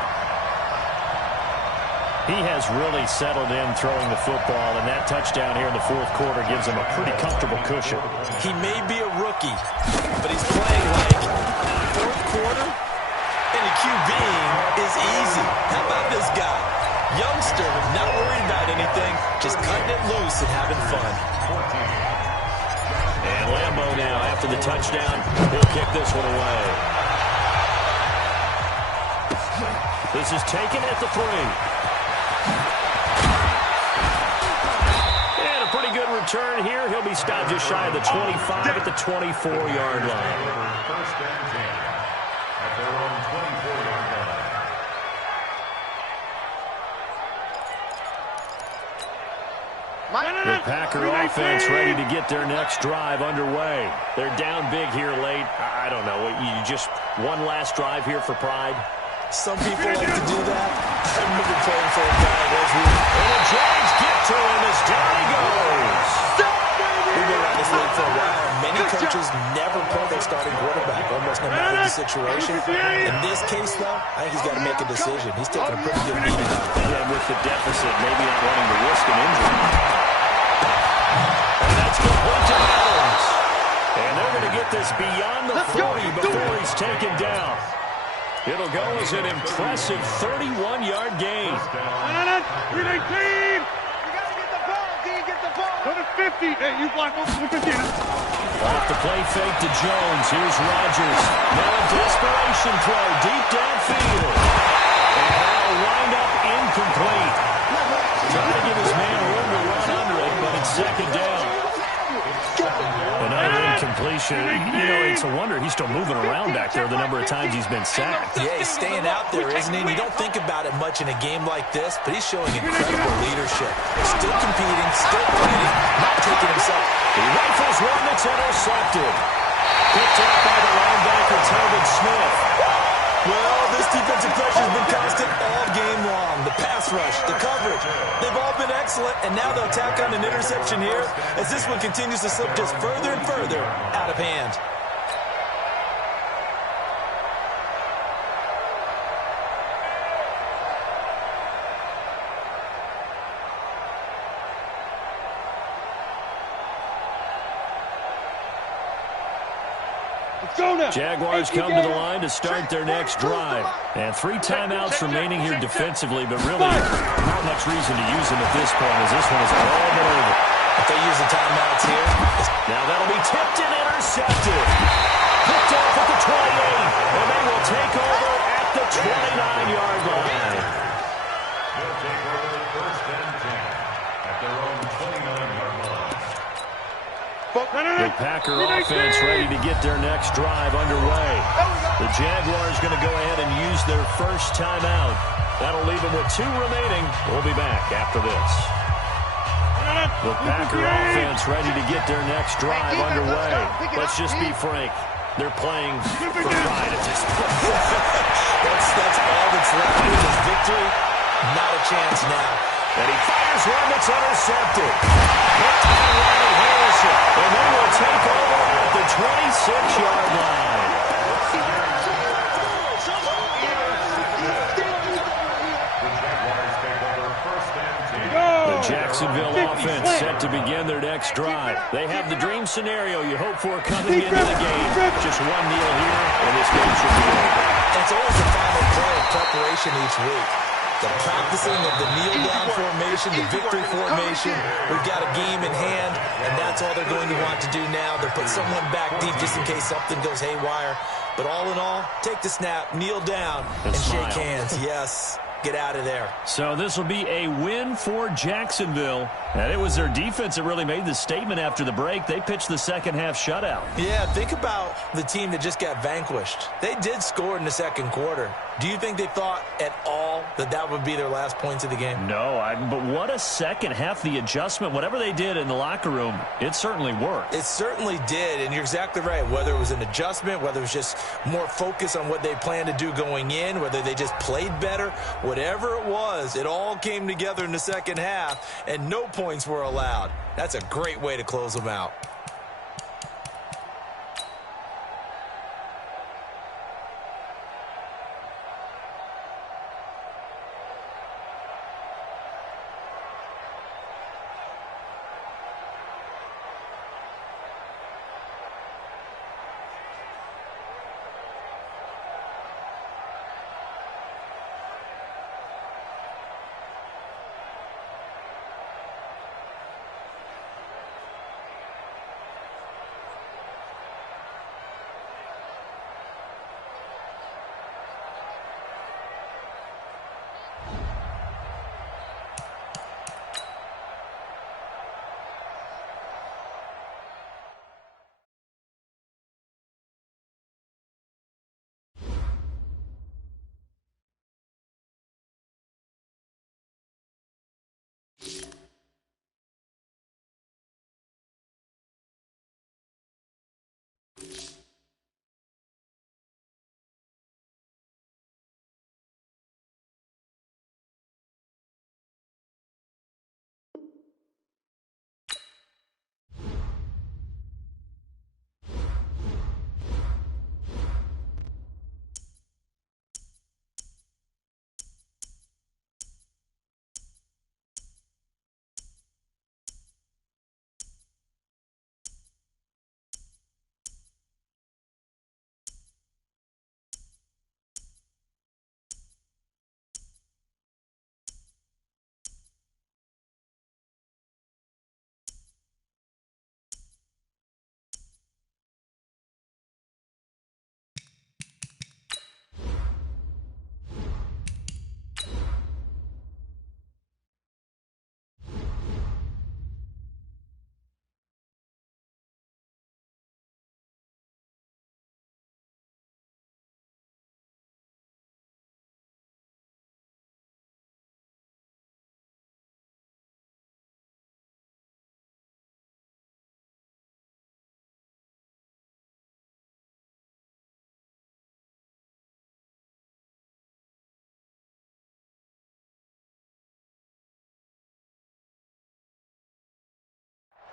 He has really settled in throwing the football, and that touchdown here in the fourth quarter gives him a pretty comfortable cushion. He may be a rookie, but he's playing like fourth quarter, and a QBing is easy. How about this guy? Youngster, not worried about anything, just cutting it loose and having fun. And Lambeau now, after the touchdown, he'll kick this one away. This is taken at the 3. And a pretty good return here. He'll be stopped just shy of the 25 at the 24-yard line. First and 10 at their own 24-yard line. The Packer offense ready to get their next drive underway. They're down big here late. I don't know. You just one last drive here for pride? Some people like to do that. I remember playing for a guy that was and the Jags get to him as down he goes. We've been around this league for a while, and many coaches never play their starting quarterback, almost no matter the situation. In this case, though, I think he's got to make a decision. He's taking a pretty good beating out there. Yeah, with the deficit, maybe not wanting to risk an injury. And that's complete to Adams. And they're going to get this beyond the 40 before he's taken down. It'll go as an impressive 31-yard gain. 319! Go to 50. Hey, you block over to 50. Off the play fake to Jones. Here's Rodgers. Now a desperation throw deep downfield. And that'll wind up incomplete. Trying to give his man room to run under it, but it's second down. Another incompletion. You know, it's a wonder he's still moving around back there the number of times he's been sacked. Yeah, he's staying out there, isn't he? And you don't think about it much in a game like this, but he's showing incredible leadership. Still competing, still fighting, not taking himself. He rifles one that's intercepted. Picked up by the linebacker, Telvin Smith. Well, this defensive pressure has been constant all game long. The pass rush, the coverage, they've all been excellent, and now they'll tack on an interception here as this one continues to slip just further and further out of hand. Jaguars come to the line to start their next drive. And 3 timeouts remaining here defensively, but really not much reason to use them at this point as this one is all but over. If they use the timeouts here. Now that'll be tipped and intercepted. Picked off at the 28, and they will take over at the 29-yard line. They'll take over first and 10 at their own 29-yard line. The Packer offense ready to get their next drive underway. The Jaguars going to go ahead and use their first timeout. That'll leave them with 2 remaining. We'll be back after this. The Packer offense ready to get their next drive underway. Let's just be frank. They're playing for pride at this point. That's all that's left with this victory. Not a chance now. And he fires one that's intercepted. Picked by Ronnie Harrison. And they will take over at the 26-yard line. The Jacksonville offense set to begin their next drive. They have the dream scenario you hope for coming into the game. Just 1-0 here, and this game should be over. It's always the final play of preparation each week. The practicing of the kneel-down formation, the victory formation. We've got a game in hand, and that's all they're going to want to do now. They'll put someone back deep just in case something goes haywire. But all in all, take the snap, kneel down, and shake hands. Yes. Get out of there. So this will be a win for Jacksonville. And it was their defense that really made the statement after the break. They pitched the second-half shutout. Yeah, think about the team that just got vanquished. They did score in the second quarter. Do you think they thought at all that that would be their last points of the game? No, but what a second half. The adjustment, whatever they did in the locker room, it certainly worked. It certainly did, and you're exactly right. Whether it was an adjustment, whether it was just more focus on what they planned to do going in, whether they just played better, whatever it was, it all came together in the second half, and no points were allowed. That's a great way to close them out.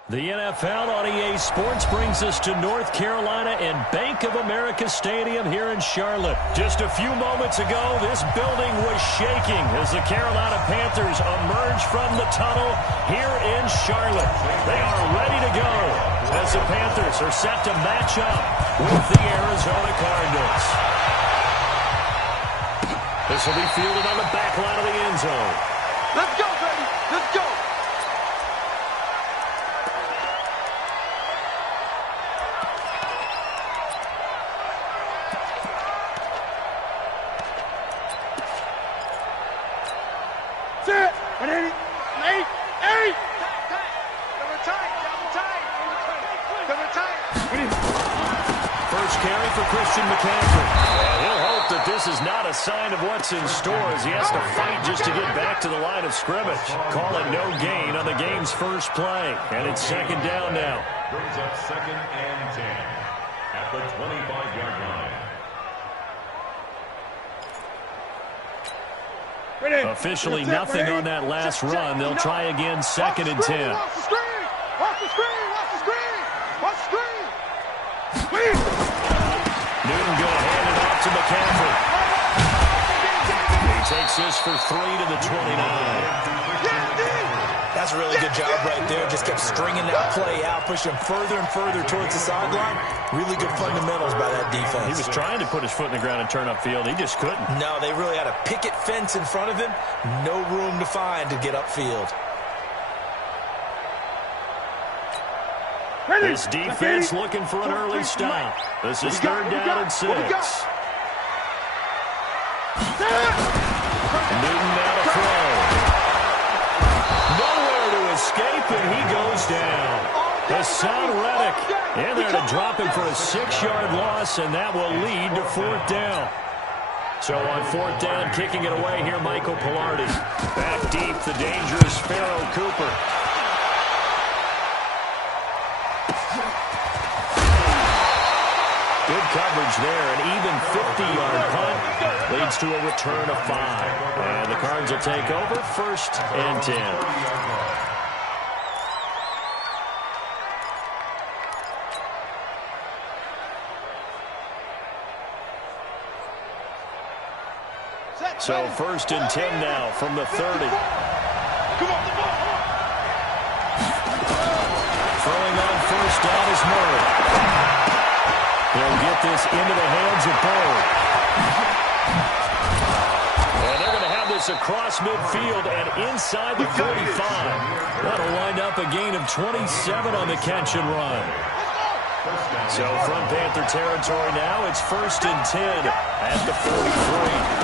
The NFL on EA Sports brings us to North Carolina and Bank of America Stadium here in Charlotte. Just a few moments ago, this building was shaking as the Carolina Panthers emerged from the tunnel here in Charlotte. They are ready to go as the Panthers are set to match up with the Arizona Cardinals. This will be fielded on the back line of the end zone. Let's go, baby. Let's go. Sign of what's in store as he has to fight just to get back to the line of scrimmage. Call it no gain on the game's first play, and it's second down now. Brings up 2nd and 10. at the 25-yard line. Officially nothing on that last run. They'll try again, 2nd and 10. Watch the screen! Watch the screen! Watch the screen! Watch the screen! Newton going to hand it off to McCaffrey. He takes this for 3 to the 29. That's a really good job right there. Just kept stringing that play out, pushing him further and further towards the sideline. Really good fundamentals by that defense. He was trying to put his foot in the ground and turn upfield. He just couldn't. No, they really had a picket fence in front of him. No room to find to get upfield. This defense looking for an early stop. This is 3rd down and 6. Newton now to throw. Nowhere to escape, and he goes down. Hassan Reddick in there to drop him for a 6-yard loss, and that will lead to 4th down. So on 4th down, kicking it away here, Michael Pilardi. Back deep, the dangerous Pharaoh Cooper. Good coverage there. An even 50-yard punt leads to a return of 5. And the Cards will take over, 1st and 10. So 1st and 10 now from the 30. Throwing on 1st down is Murray. He'll get this into the hands of Bird. And they're going to have this across midfield and inside the 45. That'll wind up a gain of 27 on the catch and run. So from Panther territory now, it's 1st and 10 at the 43.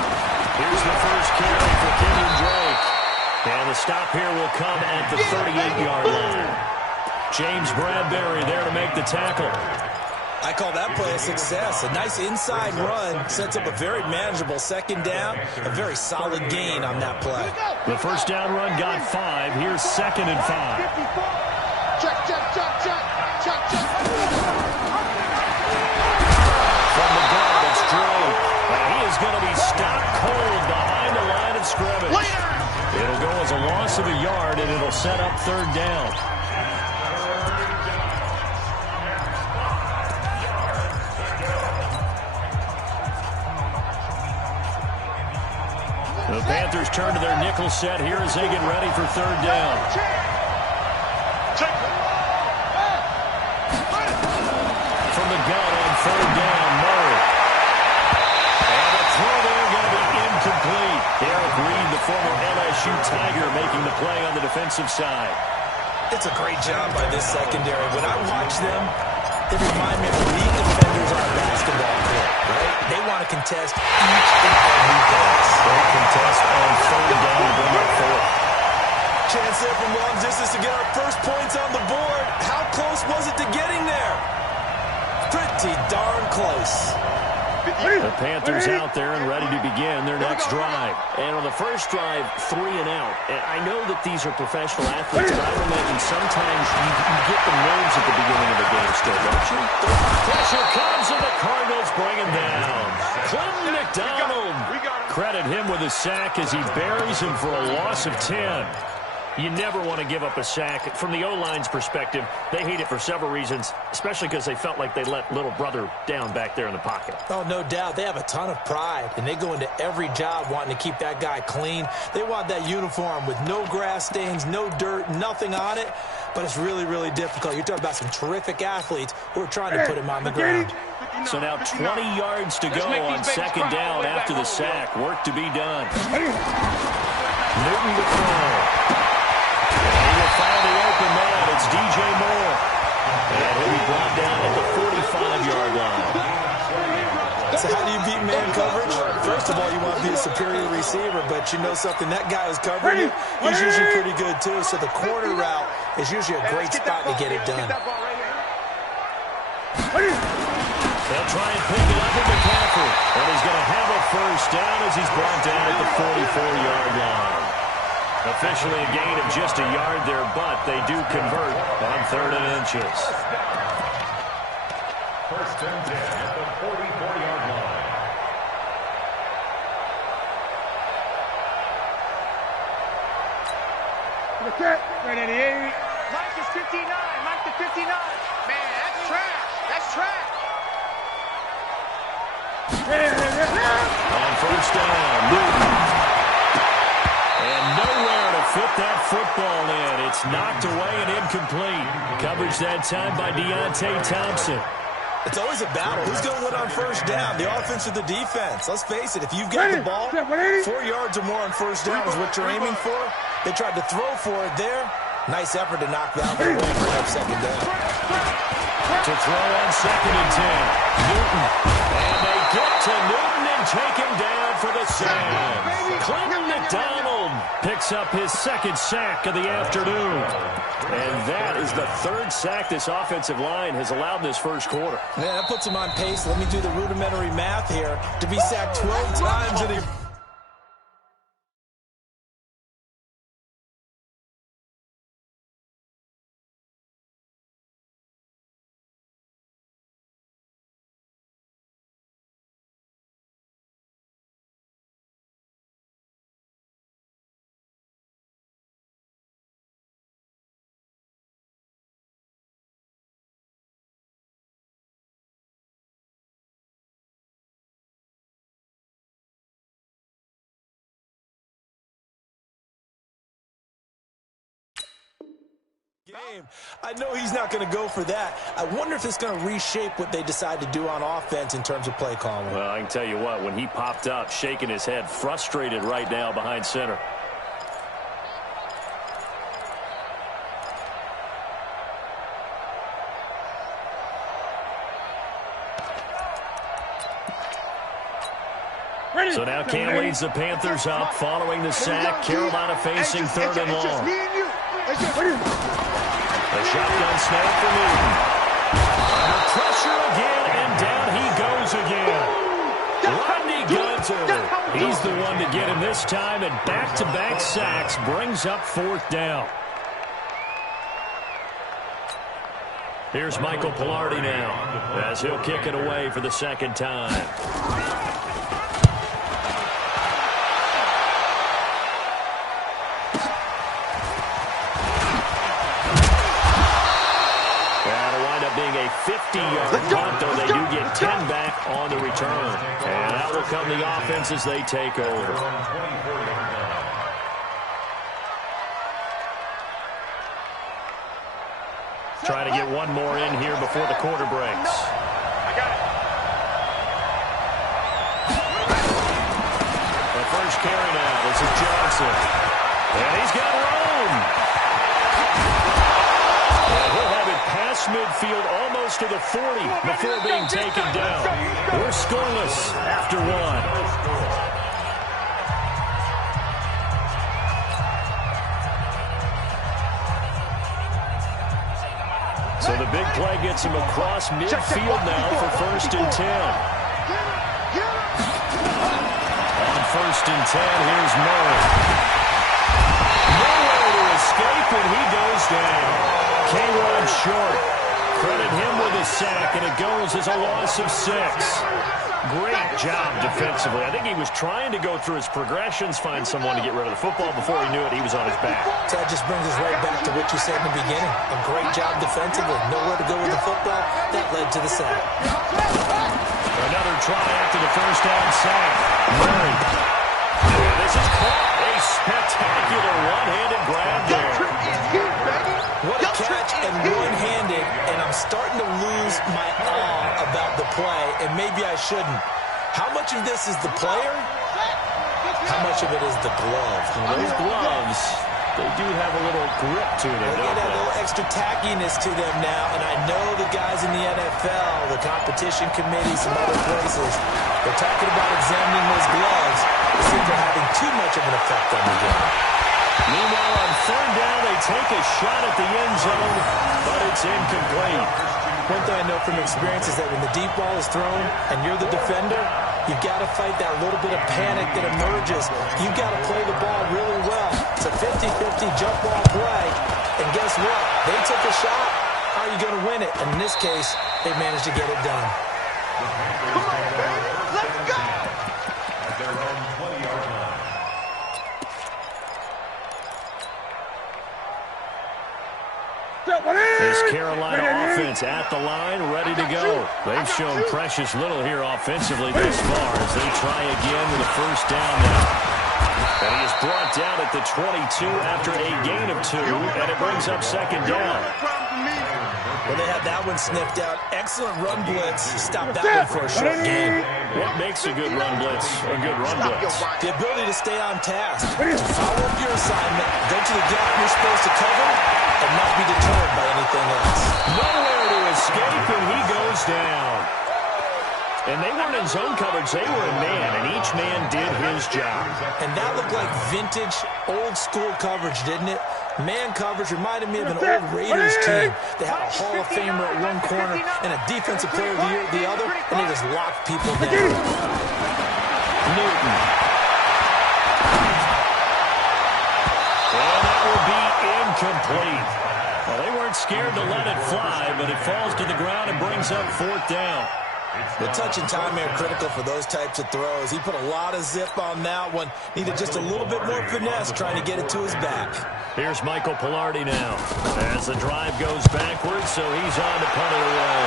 Here's the first carry for Kenyon Drake. And the stop here will come at the 38-yard line. James Bradbury there to make the tackle. I call that play a success. A nice inside run sets up a very manageable 2nd down. A very solid gain on that play. The 1st down run got 5. Here's 2nd and 5. Check, check, check, check, check, check. From the gun, it's Drake. And he is going to be stopped cold behind the line of scrimmage. It'll go as a loss of a yard, and it'll set up 3rd down. The Panthers turn to their nickel set here as they get ready for 3rd down. From the gun on 3rd down, Murray. And the throw there going to be incomplete. Eric Reed, the former LSU Tiger, making the play on the defensive side. It's a great job by this secondary. When I watch them, they remind me of elite defenders on a basketball court, right? They want to contest each and every pass. They contest on 3rd down to bring up 4th. Chance there from long distance to get our first points on the board. How close was it to getting there? Pretty darn close. The Panthers out there and ready to begin their next drive. And on the first drive, 3 and out. And I know that these are professional athletes, but I would imagine sometimes you get the nerves at the beginning of the game still, don't you? Pressure comes and the Cardinals bring him down. Clinton McDonald. Credit him with a sack as he buries him for a loss of 10. You never want to give up a sack. From the O-line's perspective, they hate it for several reasons, especially because they felt like they let little brother down back there in the pocket. Oh, no doubt. They have a ton of pride, and they go into every job wanting to keep that guy clean. They want that uniform with no grass stains, no dirt, nothing on it. But it's really, really difficult. You're talking about some terrific athletes who are trying to put him on the ground. So now 20 yards to go on 2nd down after the sack. Work to be done. Newton to throw. He will find the open man. It's DJ Moore. And he'll be brought down at the 45-yard line. So how do you beat man coverage? First of all, you want to be a superior receiver, but you know something, that guy who's covering you, he's usually pretty good too. So the corner route is usually a great spot to get it done. They'll try and pick it up with McCaffrey. And he's going to have a first down as he's brought down at the 44-yard line. Officially a gain of just a yard there, but they do convert on 3rd and inches. First and 10 at the 44-yard line. Right at the 80. Mike is 59. Mike to 59. Man, that's trash. That's trash. On first down, Newton. And nowhere to fit that football in. It's knocked away and incomplete. Coverage that time by Deontay Thompson. It's always a battle. Who's going to win on first down, the offense or the defense? Let's face it, if you've got the ball, 4 yards or more on first down is what you're aiming for. They tried to throw for it there. Nice effort to knock that one away for that second down. To throw on second and 10. Newton. And they get to Newton and take him down for the sack. Clinton McDonald picks up his second sack of the afternoon. And that is the third sack this offensive line has allowed in this first quarter. Yeah, that puts him on pace. Let me do the rudimentary math here. To be sacked 12 times in a... game. I know he's not going to go for that. I wonder if it's going to reshape what they decide to do on offense in terms of play calling. Well, I can tell you what, when he popped up, shaking his head, frustrated right now behind center. So now Cam leads the Panthers up following the sack. Carolina facing third and long. A shotgun snap for Newton. Under pressure again, and down he goes again. Rodney Gunter. He's the one to get him this time, and back-to-back sacks brings up fourth down. Here's Michael Pilardi now, as he'll kick it away for the second time. Being a 50-yard punt, though they do get 10 back on the return. And out will come the offense as they take over. Try to get one more in here before the quarter breaks. I got it. The first carry now. This is Johnson. And he's got room. And he'll have it past midfield almost to the 40 before being taken down. We're scoreless after one. So the big play gets him across midfield now for first and 10. On first and 10, here's Murray. Nowhere to escape when he goes down. K-Rod short. Credit him with a sack, and it goes as a loss of 6. Great job defensively. I think he was trying to go through his progressions, find someone to get rid of the football. Before he knew it, he was on his back. So that just brings us right back to what you said in the beginning. A great job defensively. Nowhere to go with the football. That led to the sack. Another try after the first down sack. Murray. And this is caught. A spectacular one-handed grab there. What a catch and one-handed, and I'm starting to lose my awe about the play, and maybe I shouldn't. How much of this is the player? How much of it is the glove? Well, those gloves, they do have a little grip to them, They don't get a they? little extra tackiness to them now, and I know the guys in the NFL, the competition committee, some other places, they're talking about examining those gloves to see if they're having too much of an effect on the game. Meanwhile, on third down, they take a shot at the end zone, but it's incomplete. One thing I know from experience is that when the deep ball is thrown and you're the defender, you've got to fight that little bit of panic that emerges. You've got to play the ball really well. It's a 50-50 jump ball play, and guess what? They took a shot. I are you going to win it? And in this case, they managed to get it done. Come on, baby. Let's go. At their own 20-yard line. This Carolina offense at the line, ready to go. They've shown precious little here offensively thus far as they try again with a first down now. And he is brought down at the 22 after a gain of 2, and it brings up second down. Well, they had that one sniffed out. Excellent run blitz. Stop that one for a short game. What makes a good run blitz a good run blitz? The ability to stay on task, to follow up your assignment, go to the gap you're supposed to cover, and not be deterred by anything else. Nowhere to escape, and he goes down. And they weren't in zone coverage. They were in man, and each man did his job. And that looked like vintage, old-school coverage, didn't it? Man coverage reminded me of an old Raiders team. They had a Hall of Famer at one corner and a Defensive Player of the Year at the other, and they just locked people down. Newton. And that will be incomplete. Well, they weren't scared to let it fly, but it falls to the ground and brings up fourth down. The touch and time are critical for those types of throws. He put a lot of zip on that one. Needed just a little bit more finesse trying to get it to his back. Here's Michael Pilardi now as the drive goes backwards, so he's on to punt it away.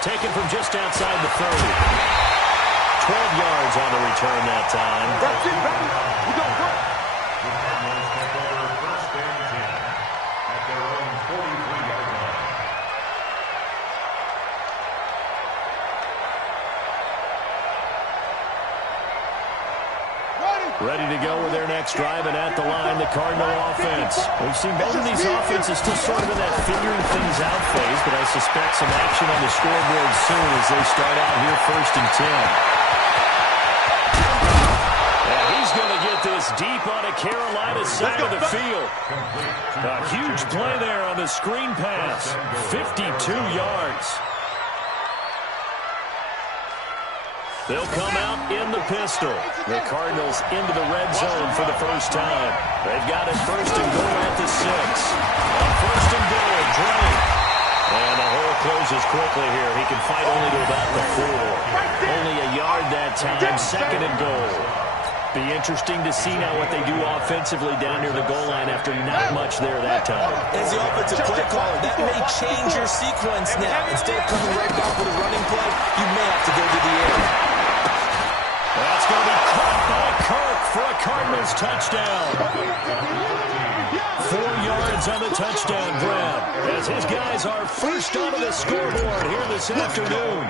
Taken from just outside the 30. 12 yards on the return that time. That's it, baby. We don't work. The Cardinals take over first and 10 at their own 43-yard line. Ready to go with their next drive, and at the line, the Cardinal offense. We've seen both of these offenses still sort of in that figuring things out phase, but I suspect some action on the scoreboard soon as they start out here first and 10. And he's going to get this deep on a Carolina side of the field. A huge play there on the screen pass. 52 yards. They'll come out in the pistol. The Cardinals into the red zone for the first time. They've got it first and goal at the 6. On first and goal, Dre. And the hole closes quickly here. He can fight only to about the 4. Only a yard that time, second and goal. Be interesting to see now what they do offensively down near the goal line after not much there that time. As the offensive play caller, that may change your sequence now. Instead of coming right back with a running play, you may have to go to the air. That's going to be caught by Kirk for a Cardinals touchdown. 4 yards on the touchdown grab as his guys are first onto the scoreboard here this afternoon.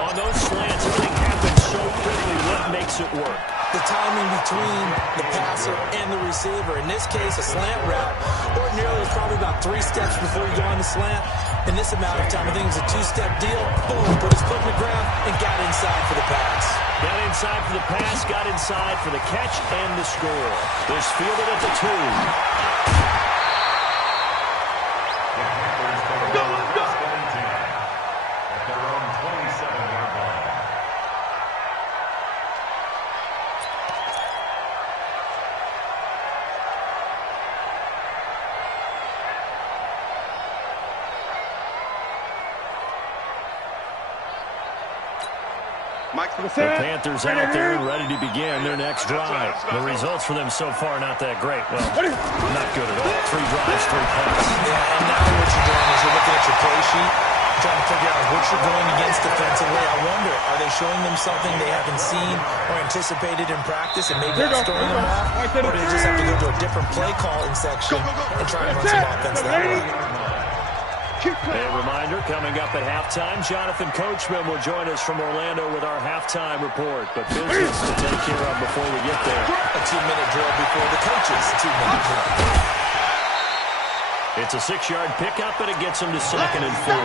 On those slants, everything happens so quickly. What makes it work? The timing between the passer and the receiver. In this case, a slant route. Ordinarily, it's probably about 3 steps before you go on the slant. In this amount of time, I think it's a 2-step deal. Boom, put his foot in the ground and got inside for the pass. Got inside for the pass, got inside for the catch and the score. This fielded at the 2. Go, let's go. At their own 27-yard line. The Panthers out there ready to begin their next drive. The results for them so far not that great. Well, not good at all. 3 drives, 3 punts. Yeah, and now what you're doing is you're looking at your play sheet, trying to figure out what you're going against defensively. I wonder, are they showing them something they haven't seen or anticipated in practice and maybe that's throwing them off? Or do they just have to go to a different play calling section and try to run some offense that way? A reminder, coming up at halftime, Jonathan Coachman will join us from Orlando with our halftime report. But business to take care of before we get there. A 2-minute drill before the coaches' 2-minute drill. It's a 6-yard pickup, and it gets them to second and 4.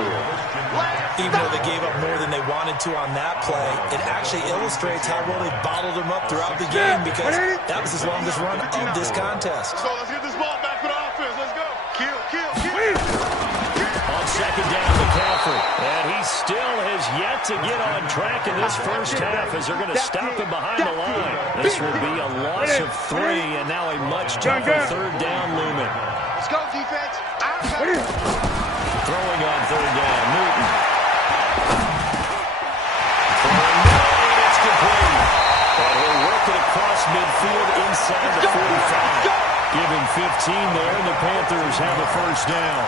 Even though they gave up more than they wanted to on that play, it actually illustrates how well they bottled them up throughout the game because that was his longest run of this contest. So let's get this ball back for the offense. Let's go. Kill, kill, kill. On second down, McCaffrey. And he still has yet to get on track in this first half as they're going to stop him behind the line. This will be a loss of 3, and now a much tougher third down looming. Let's go, defense. Throwing on third down, Newton. Throwing and it's complete. And he'll work it across midfield inside the 45. Give him 15 there, and the Panthers have a first down.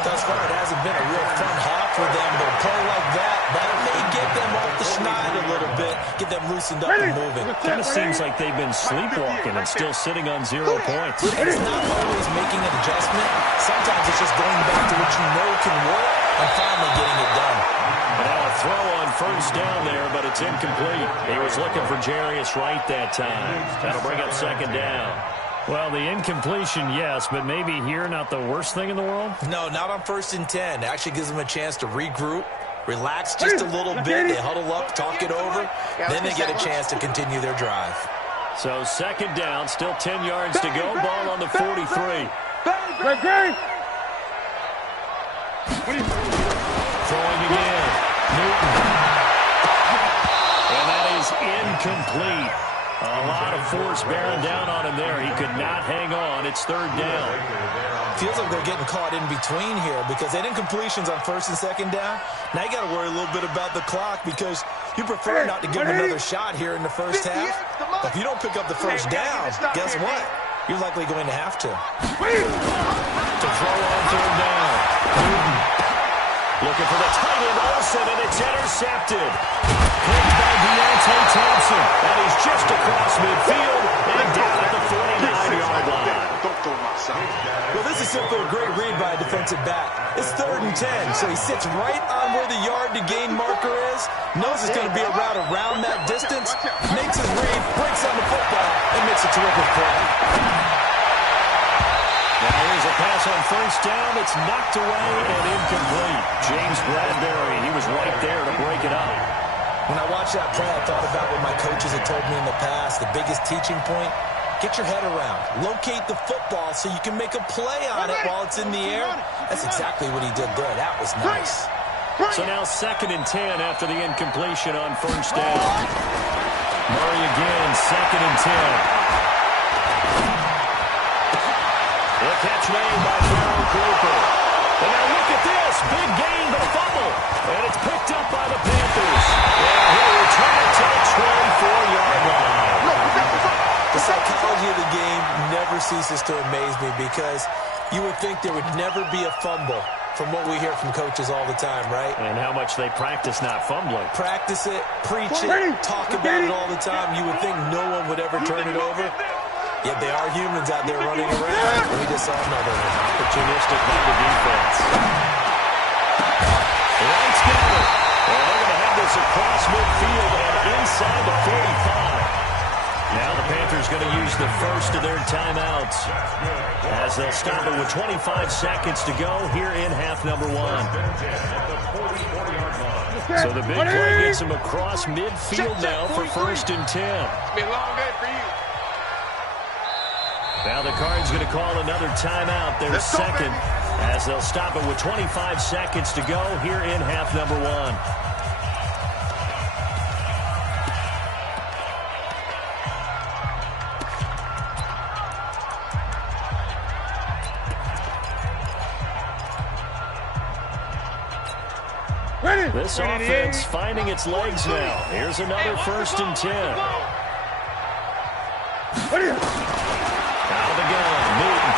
Thus far, it hasn't been a real fun half for them, but a play like that may get them off the schneid a little bit, get them loosened up and moving. Kind of seems like they've been sleepwalking and still sitting on 0 points. It's not always making an adjustment. Sometimes it's just going back to what you know can work and finally getting it done. And now a throw on first down there, but it's incomplete. He was looking for Jarius Wright that time. That'll bring up second down. Well, the incompletion, yes, but maybe here not the worst thing in the world? No, not on 1st and 10. It actually gives them a chance to regroup, relax just a little bit. They huddle up, talk it over. Then they get a chance to continue their drive. So second down, still 10 yards to go. Ball on the 43. Throwing again. Newton. And that is incomplete. A lot of force bearing down on him there. He could not hang on. It's third down. Feels like they're getting caught in between here because they had incompletions on 1st and 2nd down. Now you got to worry a little bit about the clock because you prefer not to give them another shot here in the first half. But if you don't pick up the first down, guess what? You're likely going to have to. To throw on third down. Newton. Looking for the tight end, Olsen, and it's intercepted. Picked by Deontay Thompson. And he's just across midfield and down at the 49-yard line. Well, this is simply a great read by a defensive back. It's 3rd and 10, so he sits right on where the yard-to-gain marker is, knows it's going to be a route around that distance, makes his read, breaks on the football, and makes a terrific play. Now here's a pass on first down. It's knocked away and incomplete. James Bradbury, he was right there to break it up. When I watched that play, I thought about what my coaches had told me in the past. The biggest teaching point, get your head around. Locate the football so you can make a play on it while it's in the air. That's exactly what he did there. That was nice. So now 2nd and 10 after the incompletion on first down. Murray again, 2nd and 10. The catch made by Farrell Cooper. And now look at this. Big gain, but a fumble. And it's picked up by the Panthers. And he'll return it to the 24-yard line. The psychology of the game never ceases to amaze me because you would think there would never be a fumble from what we hear from coaches all the time, right? And how much they practice not fumbling. Practice it, preach it, talk about it all the time. You would think no one would ever turn it over. Yet they are humans out there running around. And we just saw another one. Opportunistic by the defense. Wright's got it. And they're going to have this across midfield and inside the 45. Now the Panthers going to use the first of their timeouts as they'll stop it with 25 seconds to go here in half number 1. So the big play gets them across midfield now for 1st and 10. It's been a long day for you. Now the Cards going to call another timeout, their second, as they'll stop it with 25 seconds to go here in half number 1. This offense finding its legs now. Here's another 1st and 10. Out of the gun, Newton.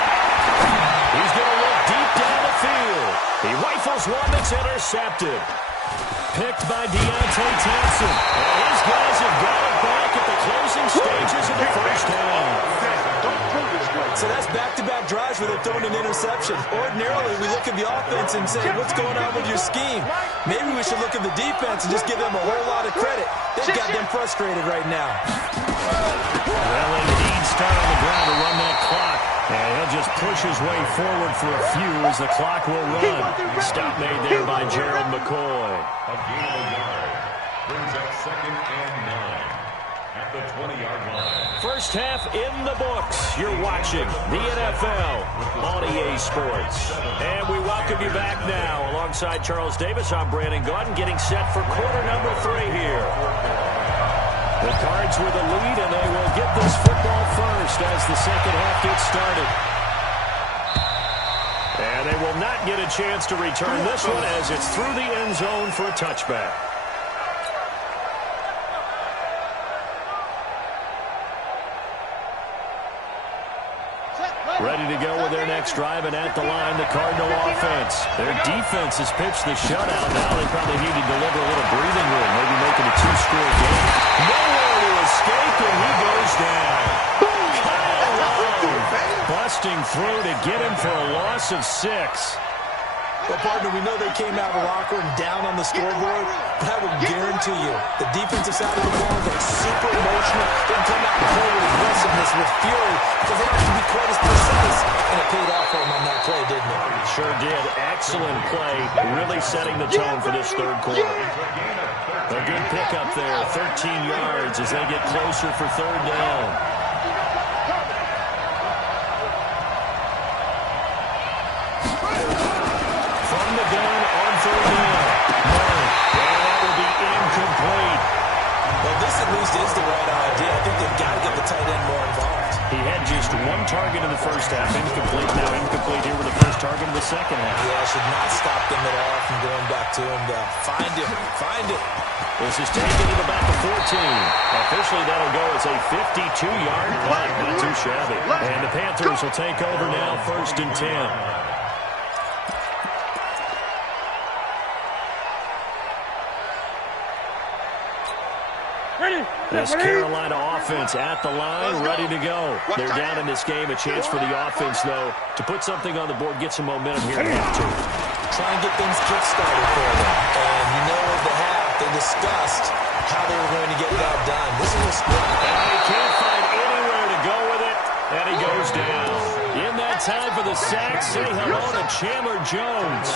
He's going to look deep down the field. He rifles one that's intercepted. Picked by Deontay Thompson. And his guys have got it back at the closing stages of the first half. So that's back-to-back drives where they've thrown an interception. Ordinarily, we look at the offense and say, what's going on with your scheme? Maybe we should look at the defense and just give them a whole lot of credit. They've got them frustrated right now. Well, they need start on the ground to run that clock. And he'll just push his way forward for a few as the clock will run. Stop made there by Gerald McCoy. A gain of a yard brings up 2nd and 9 at the 20-yard line. First half in the books. You're watching the NFL on EA Sports. And we welcome you back now. Alongside Charles Davis, I'm Brandon Gaudin, getting set for quarter number 3 here. The Cards with the lead, and they will get this football first as the second half gets started. And they will not get a chance to return this one as it's through the end zone for a touchback. Ready to go with their next drive, and at the line, the Cardinal offense. Their defense has pitched the shutout. Now they probably need to deliver a little breathing room, maybe make it a two-score game. Nowhere to escape, and he goes down. Kyle Long busting through to get him for a loss of 6. Well, partner, we know they came out of the locker room down on the scoreboard, but I would guarantee you the defensive side of the ball is super emotional. They come out and play with aggressiveness, with fury, because they don't have to be quite as precise. And it paid off for them on that play, didn't it? Sure did. Excellent play, really setting the tone for this third quarter. A good pickup there, 13 yards as they get closer for third down. Well, this at least is the right idea. I think they've got to get the tight end more involved. He had just one target in the first half. Incomplete. Now incomplete here with the first target in the second half. Yeah, should not stop them at all from going back to him. Find it. Find it. This is taken to the back of 14. Officially, that'll go as a 52-yard punt. Not too shabby. And the Panthers will take over now, 1st and 10. This Carolina offense at the line, ready to go. They're down in this game. A chance for the offense, though, to put something on the board, get some momentum here in half 2. Try and get things kick-started for them. And you know at the half, they discussed how they were going to get that done. This is a squad. And he can't find anywhere to go with it, and he goes down. In that time for the sack, say hello to Chandler Jones.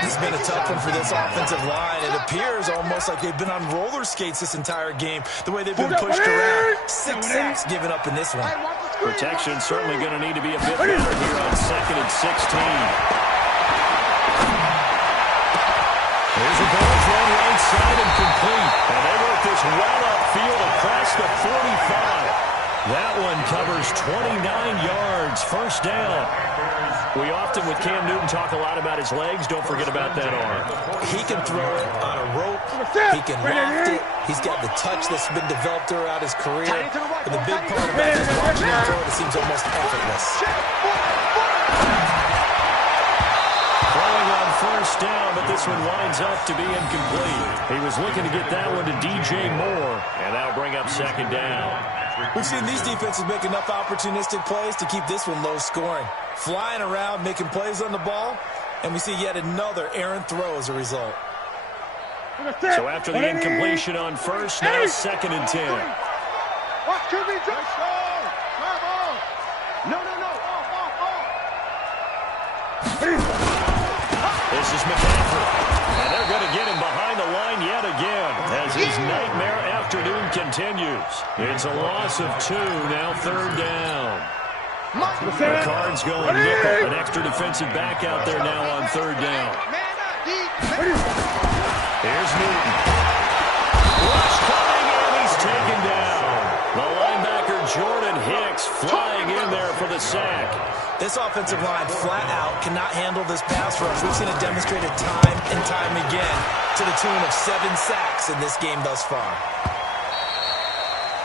This has been a tough one for this offensive line. It appears almost like they've been on roller skates this entire game, the way they've been pushed around. 6 sacks given up in this one. Protection certainly going to need to be a bit better here on 2nd and 16. Here's a ball thrown right side and complete. And they work this well upfield across the 45. That one covers 29 yards, 1st down. We often, with Cam Newton, talk a lot about his legs. Don't forget about that arm. He can throw it on a rope. He can loft it. He's got the touch that's been developed throughout his career. And the big part about just watching him throw it, it seems almost effortless. Throwing on 1st down, but this one winds up to be incomplete. He was looking to get that one to DJ Moore, and that'll bring up 2nd down. We've seen these defenses make enough opportunistic plays to keep this one low scoring. Flying around, making plays on the ball, and we see yet another errant throw as a result. So after the incompletion on 1st, now 2nd and 10. Watch QB Josh. No. This is McCaffrey. And they're going to get him behind the line yet again as his nightmare afternoon continues. It's a loss of 2, now 3rd down. The Cards going nickel. An extra defensive back out there now on 3rd down. Here's Newton. Rush coming, and he's taken down. The linebacker Jordan Hicks flying in there for the sack. This offensive line flat out cannot handle this pass rush. We've seen it demonstrated time and time again to the tune of 7 sacks in this game thus far.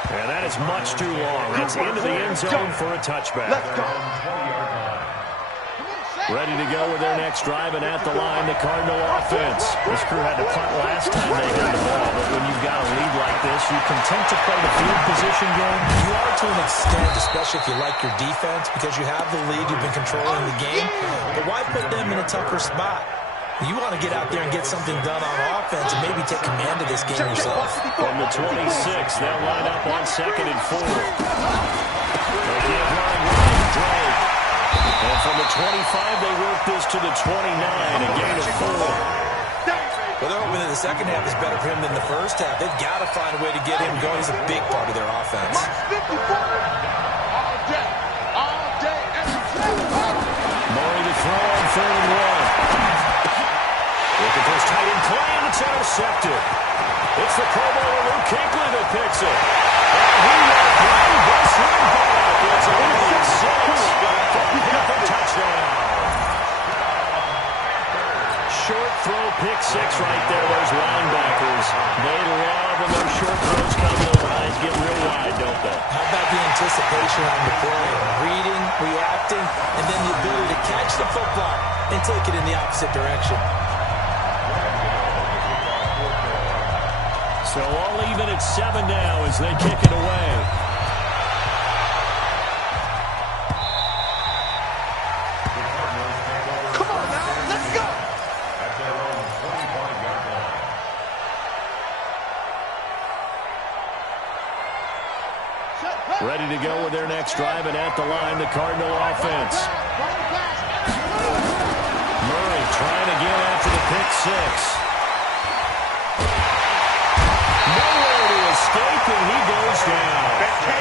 And that is much too long. That's into the end zone for a touchback. Ready to go with their next drive, and at the line, the Cardinal offense. This crew had to punt last time they had the ball, but when you've got a lead like this, you're content to play the field position game? You are to an extent, especially if you like your defense, because you have the lead, you've been controlling the game. But why put them in a tougher spot? You want to get out there and get something done on offense and maybe take command of this game yourself. From the 26, they'll line up on 2nd and 4. They give line right to Drake. And from the 25, they work this to the 29, a gain of 4. Well, they're hoping that the second half is better for him than the first half. They've got to find a way to get him going. He's a big part of their offense. Murray to throw on 3rd and 1. Looking for his tight end play, and it's intercepted. It's the Pro Bowler Luke Kuechly that picks it. And he will play this one back. It's a 6. Panther touchdown. short throw, pick six right there. Those linebackers, they love when those short throws come. Those lines get real wide, don't they? How about the anticipation on the play? Reading, reacting, and then the ability to catch the football and take it in the opposite direction. So all even at 7 now as they kick it away. Come on now, let's go. At their own 25-yard line. Ready to go with their next drive, and at the line, the Cardinal offense. Murray trying again after the pick six. Nowhere to escape, and he goes down.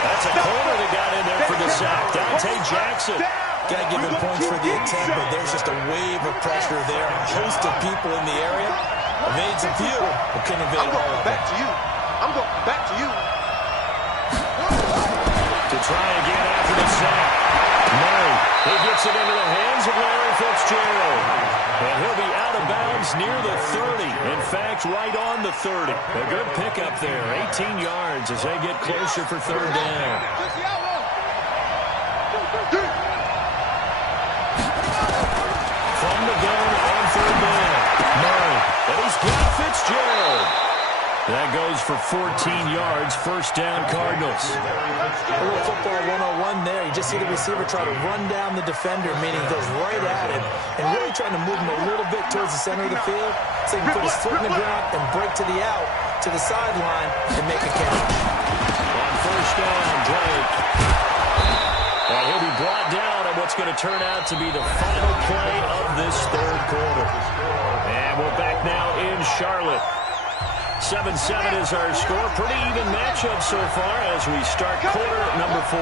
That's a corner that got in there for the sack. Dante Jackson. Got to give him points for the attempt, but there's just a wave of pressure there. A host of people in the area. Evades a few, but couldn't evade all of them. I'm going back to you. To try again after the sack. Murray, he gets it into the hands of Larry Fitzgerald. And he'll be out of bounds near the 30. In fact, right on the 30. A good pickup there. 18 yards as they get closer for third down. From the gun on third down. Murray, and he's got Fitzgerald. That goes for 14 yards. First down, Cardinals. A little football 101 there. You just see the receiver try to run down the defender, meaning he goes right at him, and really trying to move him a little bit towards the center of the field so he can put his foot in the ground and break to the out, to the sideline, and make a catch. On first down, Drake. And he'll be brought down on what's going to turn out to be the final play of this third quarter. And we're back now in Charlotte. 7-7 is our score. Pretty even matchup so far as we start quarter number 4.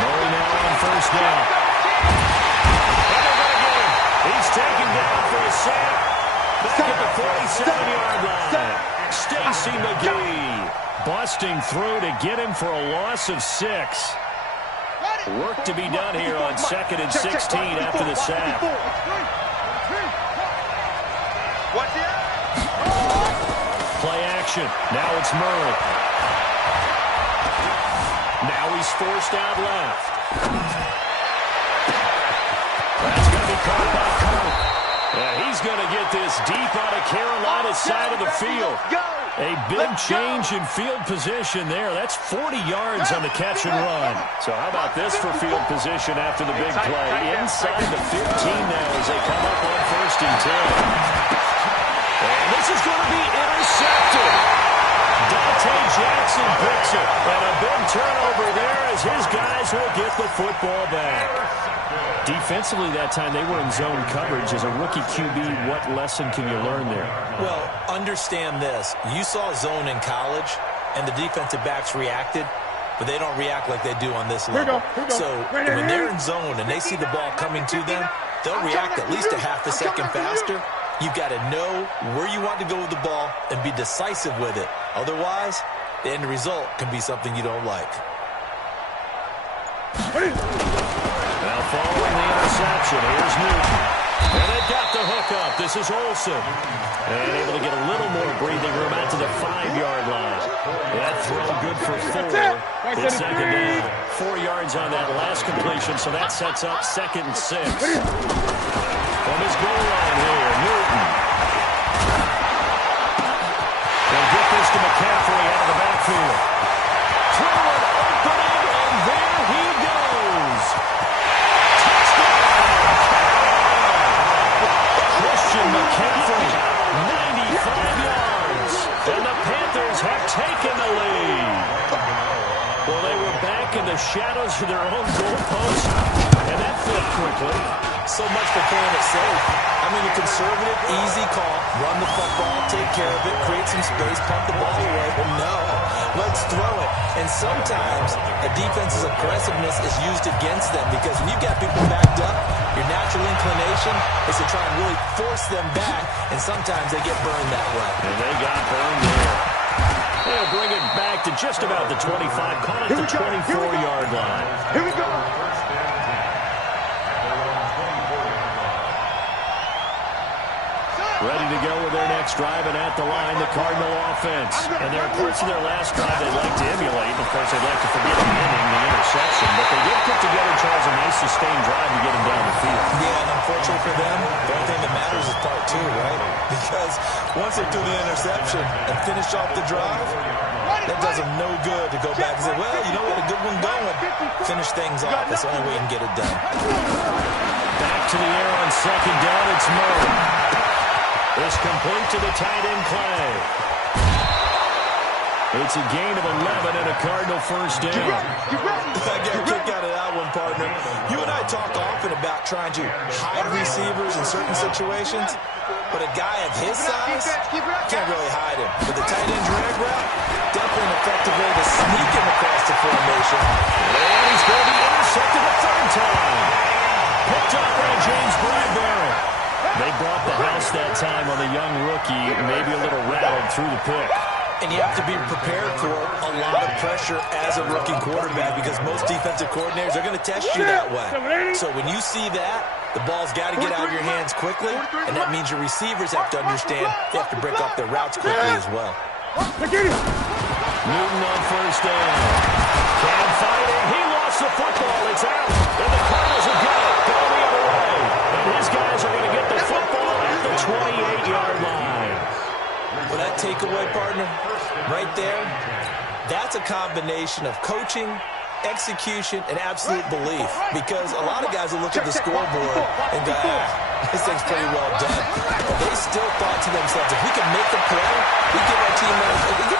Murray now on first down. And they're going to get him. He's taken down for a sack. Back at the 47-yard line. Stacy McGee busting through to get him for a loss of 6. Work to be done here on 2nd and 16 after the sack. Play action. Now it's Murray. Now he's forced out left. That's going to be caught by Kirk. And he's going to get this deep out of Carolina's side of the field. A big change in field position there. That's 40 yards on the catch and run. So how about this for field position after the big play? Inside the 15 now as they come up on 1st and 10. And this is going to be intercepted. Dante Jackson picks it. And a big turnover there as his guys will get the football back. Defensively that time, they were in zone coverage. As a rookie QB, what lesson can you learn there? Well, understand this. You saw zone in college, and the defensive backs reacted, but they don't react like they do on this level. So when they're in zone and they see the ball coming to them, they'll react at least a half a second faster. You've got to know where you want to go with the ball and be decisive with it. Otherwise, the end result can be something you don't like. Now following the interception, here's Newton. And they've got the hook up. This is Olsen. And able to get a little more breathing room out to the 5-yard line. That throw good for 4. It's second down. 4 yards on that last completion, so that sets up 2nd and 6. From his goal line here, Newton. They'll get this to McCaffrey out of the backfield. Throw it opening, and there he goes. Christian McCaffrey, 95 yards. And the Panthers have taken the lead. Well, they were back in the shadows of their own goalpost, and that flipped quickly. So much for playing it safe. I mean, a conservative, easy call. Run the football, take care of it, create some space, pump the ball away. But no, let's throw it. And sometimes a defense's aggressiveness is used against them because when you've got people backed up, your natural inclination is to try and really force them back, and sometimes they get burned that way. And they got burned there. They'll bring it back to just about the 25, call it the 24-yard line. Here we go. Ready to go with their next drive, and at the line, the Cardinal offense. And there are parts of their last drive they'd like to emulate. Of course, they'd like to forget the ending, the interception. But they did put together, Charles, a nice sustained drive to get them down the field. Yeah, and unfortunately for them, the only thing that matters is part two, right? Because once they do the interception and finish off the drive, that does them no good to go back and say, well, you know what, a good one going. Finish things off. That's the only way you can get it done. Back to the air on second down. It's Murray. It's complete to the tight end, Clay. It's a gain of 11 and a Cardinal first down. I get a kick out of that one, partner. You and I talk often about trying to hide receivers in certain situations, but a guy of his size can't really hide him. With the tight end drag route, definitely an effective way to sneak him across the formation. And he's going to be intercepted a third time. Picked up by James Bradbury. They brought the house that time on the young rookie, maybe a little rattled through the pick. And you have to be prepared for a lot of pressure as a rookie quarterback because most defensive coordinators are going to test you that way. So when you see that, the ball's got to get out of your hands quickly, and that means your receivers have to understand they have to break off their routes quickly as well. Newton on first down. Can't find it. He lost the football. It's out. And the Cardinals have got it. Going the other way. And his guys are going to get the football at the 28-yard line. Well, that takeaway, partner, right there, that's a combination of coaching, execution, and absolute belief. Because a lot of guys will look at the scoreboard and go, this thing's pretty well done. But they still thought to themselves, if we can make a play, we give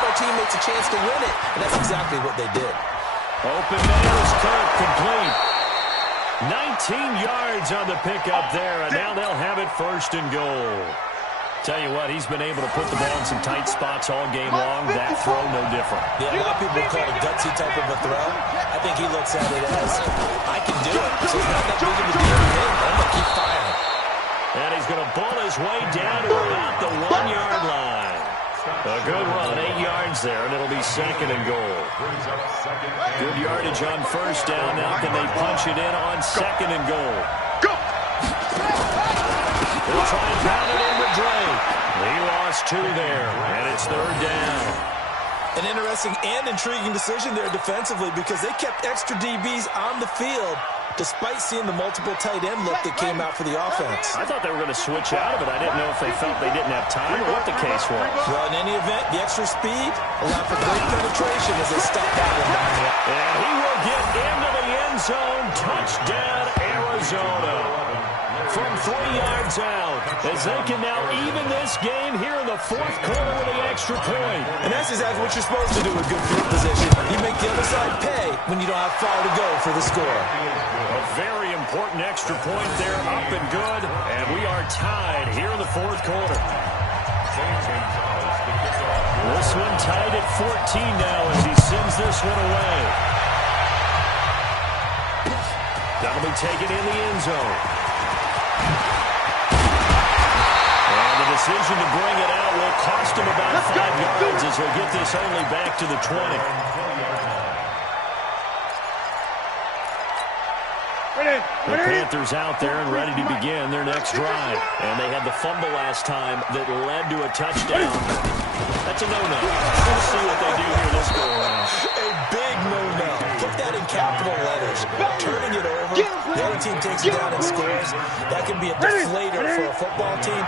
our teammates a chance to win it. And that's exactly what they did. Open man is Kirk, complete. 19 yards on the pickup there, and now they'll have it first and goal. Tell you what, he's been able to put the ball in some tight spots all game long. That throw, no different. Yeah, a lot of people call it a gutsy type of a throw. I think he looks at it as, I can do it. So it's not that big of a deal to me. I'm going to keep firing. And he's going to bull his way down to about the 1-yard line. A good run, 8 yards there, and it'll be second and goal. Good yardage on first down. Now can they punch it in on second and goal? They'll try and pound it in with Drake. He lost 2 there, and it's third down. An interesting and intriguing decision there defensively because they kept extra DBs on the field despite seeing the multiple tight end look that came out for the offense. I thought they were going to switch out of it. I didn't know if they felt they didn't have time or what the case was. Well, in any event, the extra speed allowed for great penetration as they stopped that one down the line. And he will get into the end zone. Touchdown, Arizona. From 3 yards out, as they can now even this game here in the fourth quarter with an extra point. And that's exactly what you're supposed to do with good field position. You make the other side pay when you don't have far to go for the score. A very important extra point there, up and good. And we are tied here in the fourth quarter. This one tied at 14 now as he sends this one away. That'll be taken in the end zone. And the decision to bring it out will cost him about 5 yards as he'll get this only back to the 20. The Panthers out there and ready to begin their next drive. And they had the fumble last time that led to a touchdown. That's a no-no. Let's see what they do here this go around. A big no-no. Put that in capital letters. Turning it over. The other team takes it down and scores. That can be a deflator for a football team.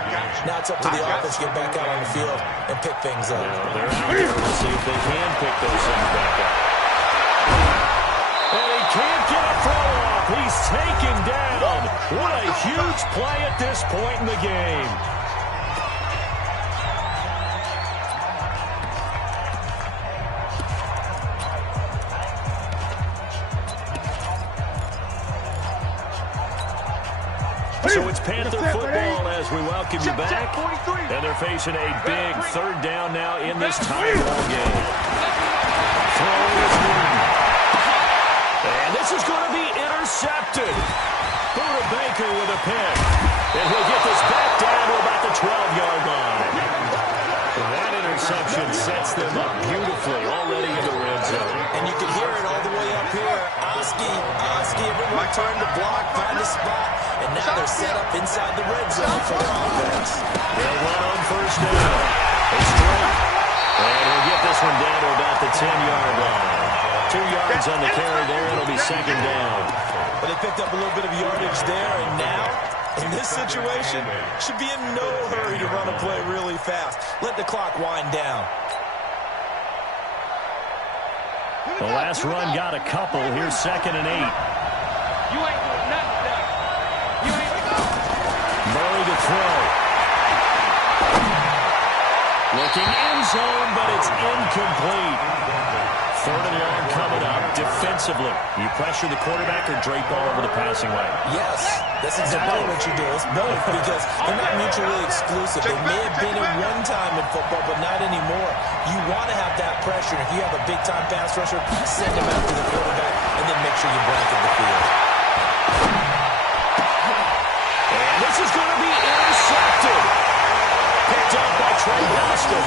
Now it's up to the offense to get back out on the field and pick things up. They're out there. We'll see if they can pick those things back up. And he can't get a throw off. He's taken down. What a huge play at this point in the game. So it's Panther football as we welcome you back. And they're facing a big third down now in this tie ball game. Throw is Newton. And this is going to be intercepted. Buda Baker with a pick. And he'll get this back down to about the 12-yard line. And that interception sets them up beautifully already in the red zone. And you can hear it all the way up here. Oski, everyone turned to block, find a spot. and now they're set up inside the red zone for their offense. They'll run on first down. It's straight. And he'll get this one down to about the 10-yard line. 2 yards on the carry there. It'll be second down. But they picked up a little bit of yardage there, and now, in this situation, should be in no hurry to run a play really fast. Let the clock wind down. The last run got a couple. Here's 2nd and 8. You ain't doing nothing, Doug. You ain't. Murray to throw. Looking end zone, but it's incomplete. 3rd and long coming up. Defensively, you pressure the quarterback or drape all over the passing lane? Yes, that's exactly what you do. It's both, because they're not mutually exclusive. They may have been at one time in football, but not anymore. You want to have that pressure. If you have a big-time pass rusher, send him after the quarterback, and then make sure you blanket the field. And this is going to be intercepted. Picked up by Trey Boston.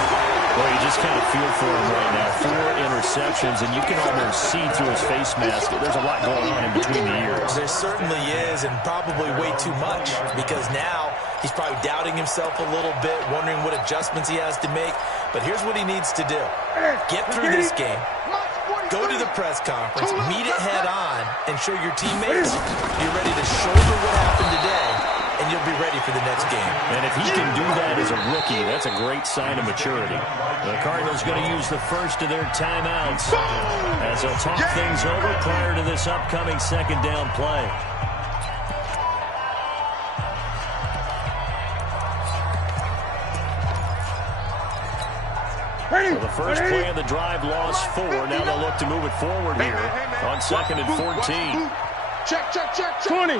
Well, you just kind of feel for him right now. 4 interceptions, and you can almost see through his face mask. There's a lot going on in between the ears. There certainly is, and probably way too much, because now he's probably doubting himself a little bit, wondering what adjustments he has to make. But here's what he needs to do. Get through this game. Go to the press conference, meet it head on, and show your teammates you're ready to shoulder what happened today, and you'll be ready for the next game. And if he can do that as a rookie, that's a great sign of maturity. The Cardinals going to use the first of their timeouts as they'll talk things over prior to this upcoming 2nd down play. So the first play of the drive lost 4. Now they'll look to move it forward here on 2nd and 14. Check. 20.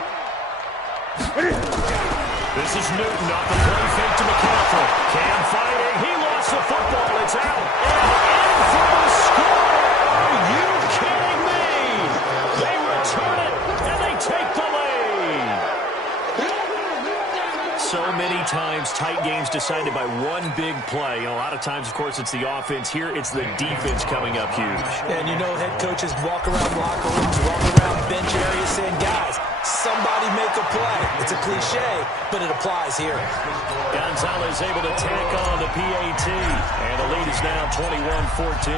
This is Newton off the play fake to McCaffrey. Cam fighting. He lost the football. It's out. And in for the score. Are you kidding me? They return it, and they take the lead. So many times, tight games decided by one big play. A lot of times, of course, it's the offense. Here, it's the defense coming up huge. And you know head coaches walk around locker rooms, walk around bench areas saying, guys, somebody make a play. It's a cliche, but it applies here. Gonzalez able to tack on the PAT. And the lead is now 21-14.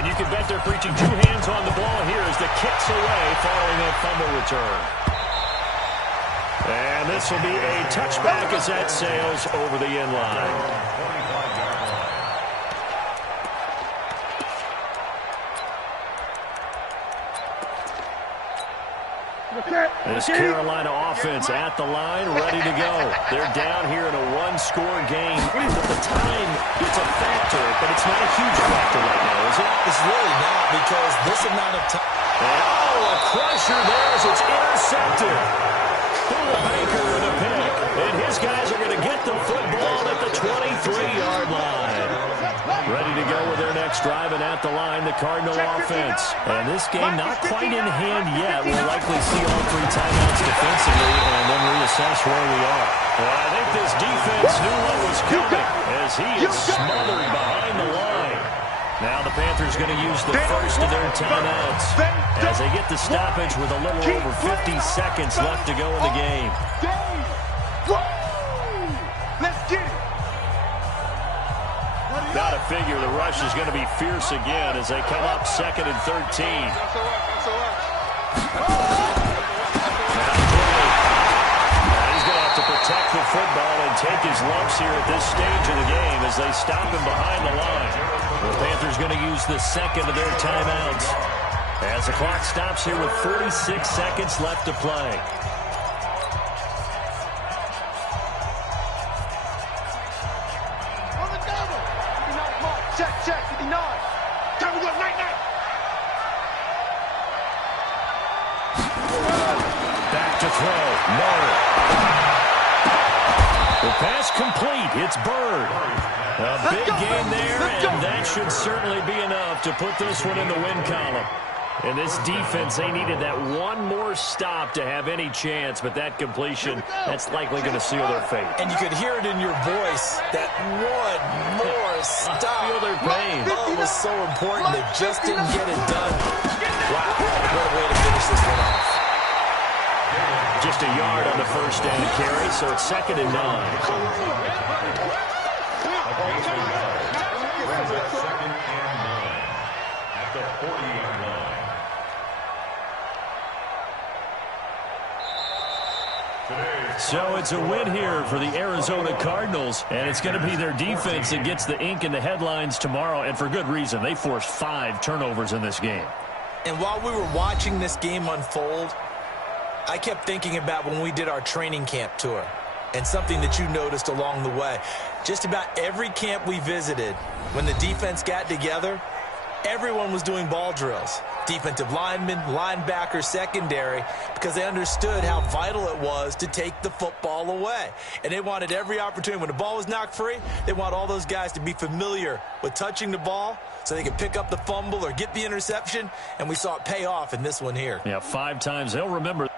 And you can bet they're preaching 2 hands on the ball here as the kick's away following a fumble return. And this will be a touchback as that sails over the end line. This Carolina offense at the line, ready to go. They're down here in a 1-score game. But the time, it's a factor, but it's not a huge factor right now, is it? It's really not, because this amount of time. Oh, a crusher there as it's intercepted. The banker with a pick. And his guys are going to get the football at the 23-yard line. Ready to go with their next drive, and at the line, the Cardinal offense. And this game not quite in hand yet. We'll likely see all 3 timeouts defensively and then reassess where we are. Well, I think this defense knew what was coming as he is smothered behind the line. Now the Panthers going to use the first of their timeouts as they get the stoppage with a little over 50 seconds left to go in the game. Let's get it. Got to figure the rush is going to be fierce again as they come up 2nd and 13. He's going to have to protect the football and take his lumps here at this stage of the game as they stop him behind the line. The Panthers going to use the 2nd of their timeouts as the clock stops here with 46 seconds left to play. Check, 59. Time to go, night. Back to throw. Murray. The pass complete. It's Bird. A big game there, and that should certainly be enough to put this one in the win column. And this defense, they needed that one more stop to have any chance, but that completion, that's likely going to seal their fate. And you could hear it in your voice, that one more stop. I feel their pain. Oh, it was so important. They just didn't get it done. Wow, what a way to finish this one off. Just a yard on the first down carry, so it's 2nd and 9. Brings up 2nd and 9 at the 48 line. So it's a win here for the Arizona Cardinals, and it's going to be their defense that gets the ink in the headlines tomorrow, and for good reason. They forced 5 turnovers in this game. And while we were watching this game unfold, I kept thinking about when we did our training camp tour and something that you noticed along the way. Just about every camp we visited, when the defense got together, everyone was doing ball drills. Defensive linemen, linebackers, secondary, because they understood how vital it was to take the football away. And they wanted every opportunity. When the ball was knocked free, they want all those guys to be familiar with touching the ball so they could pick up the fumble or get the interception. And we saw it pay off in this one here. Yeah, 5 times. They'll remember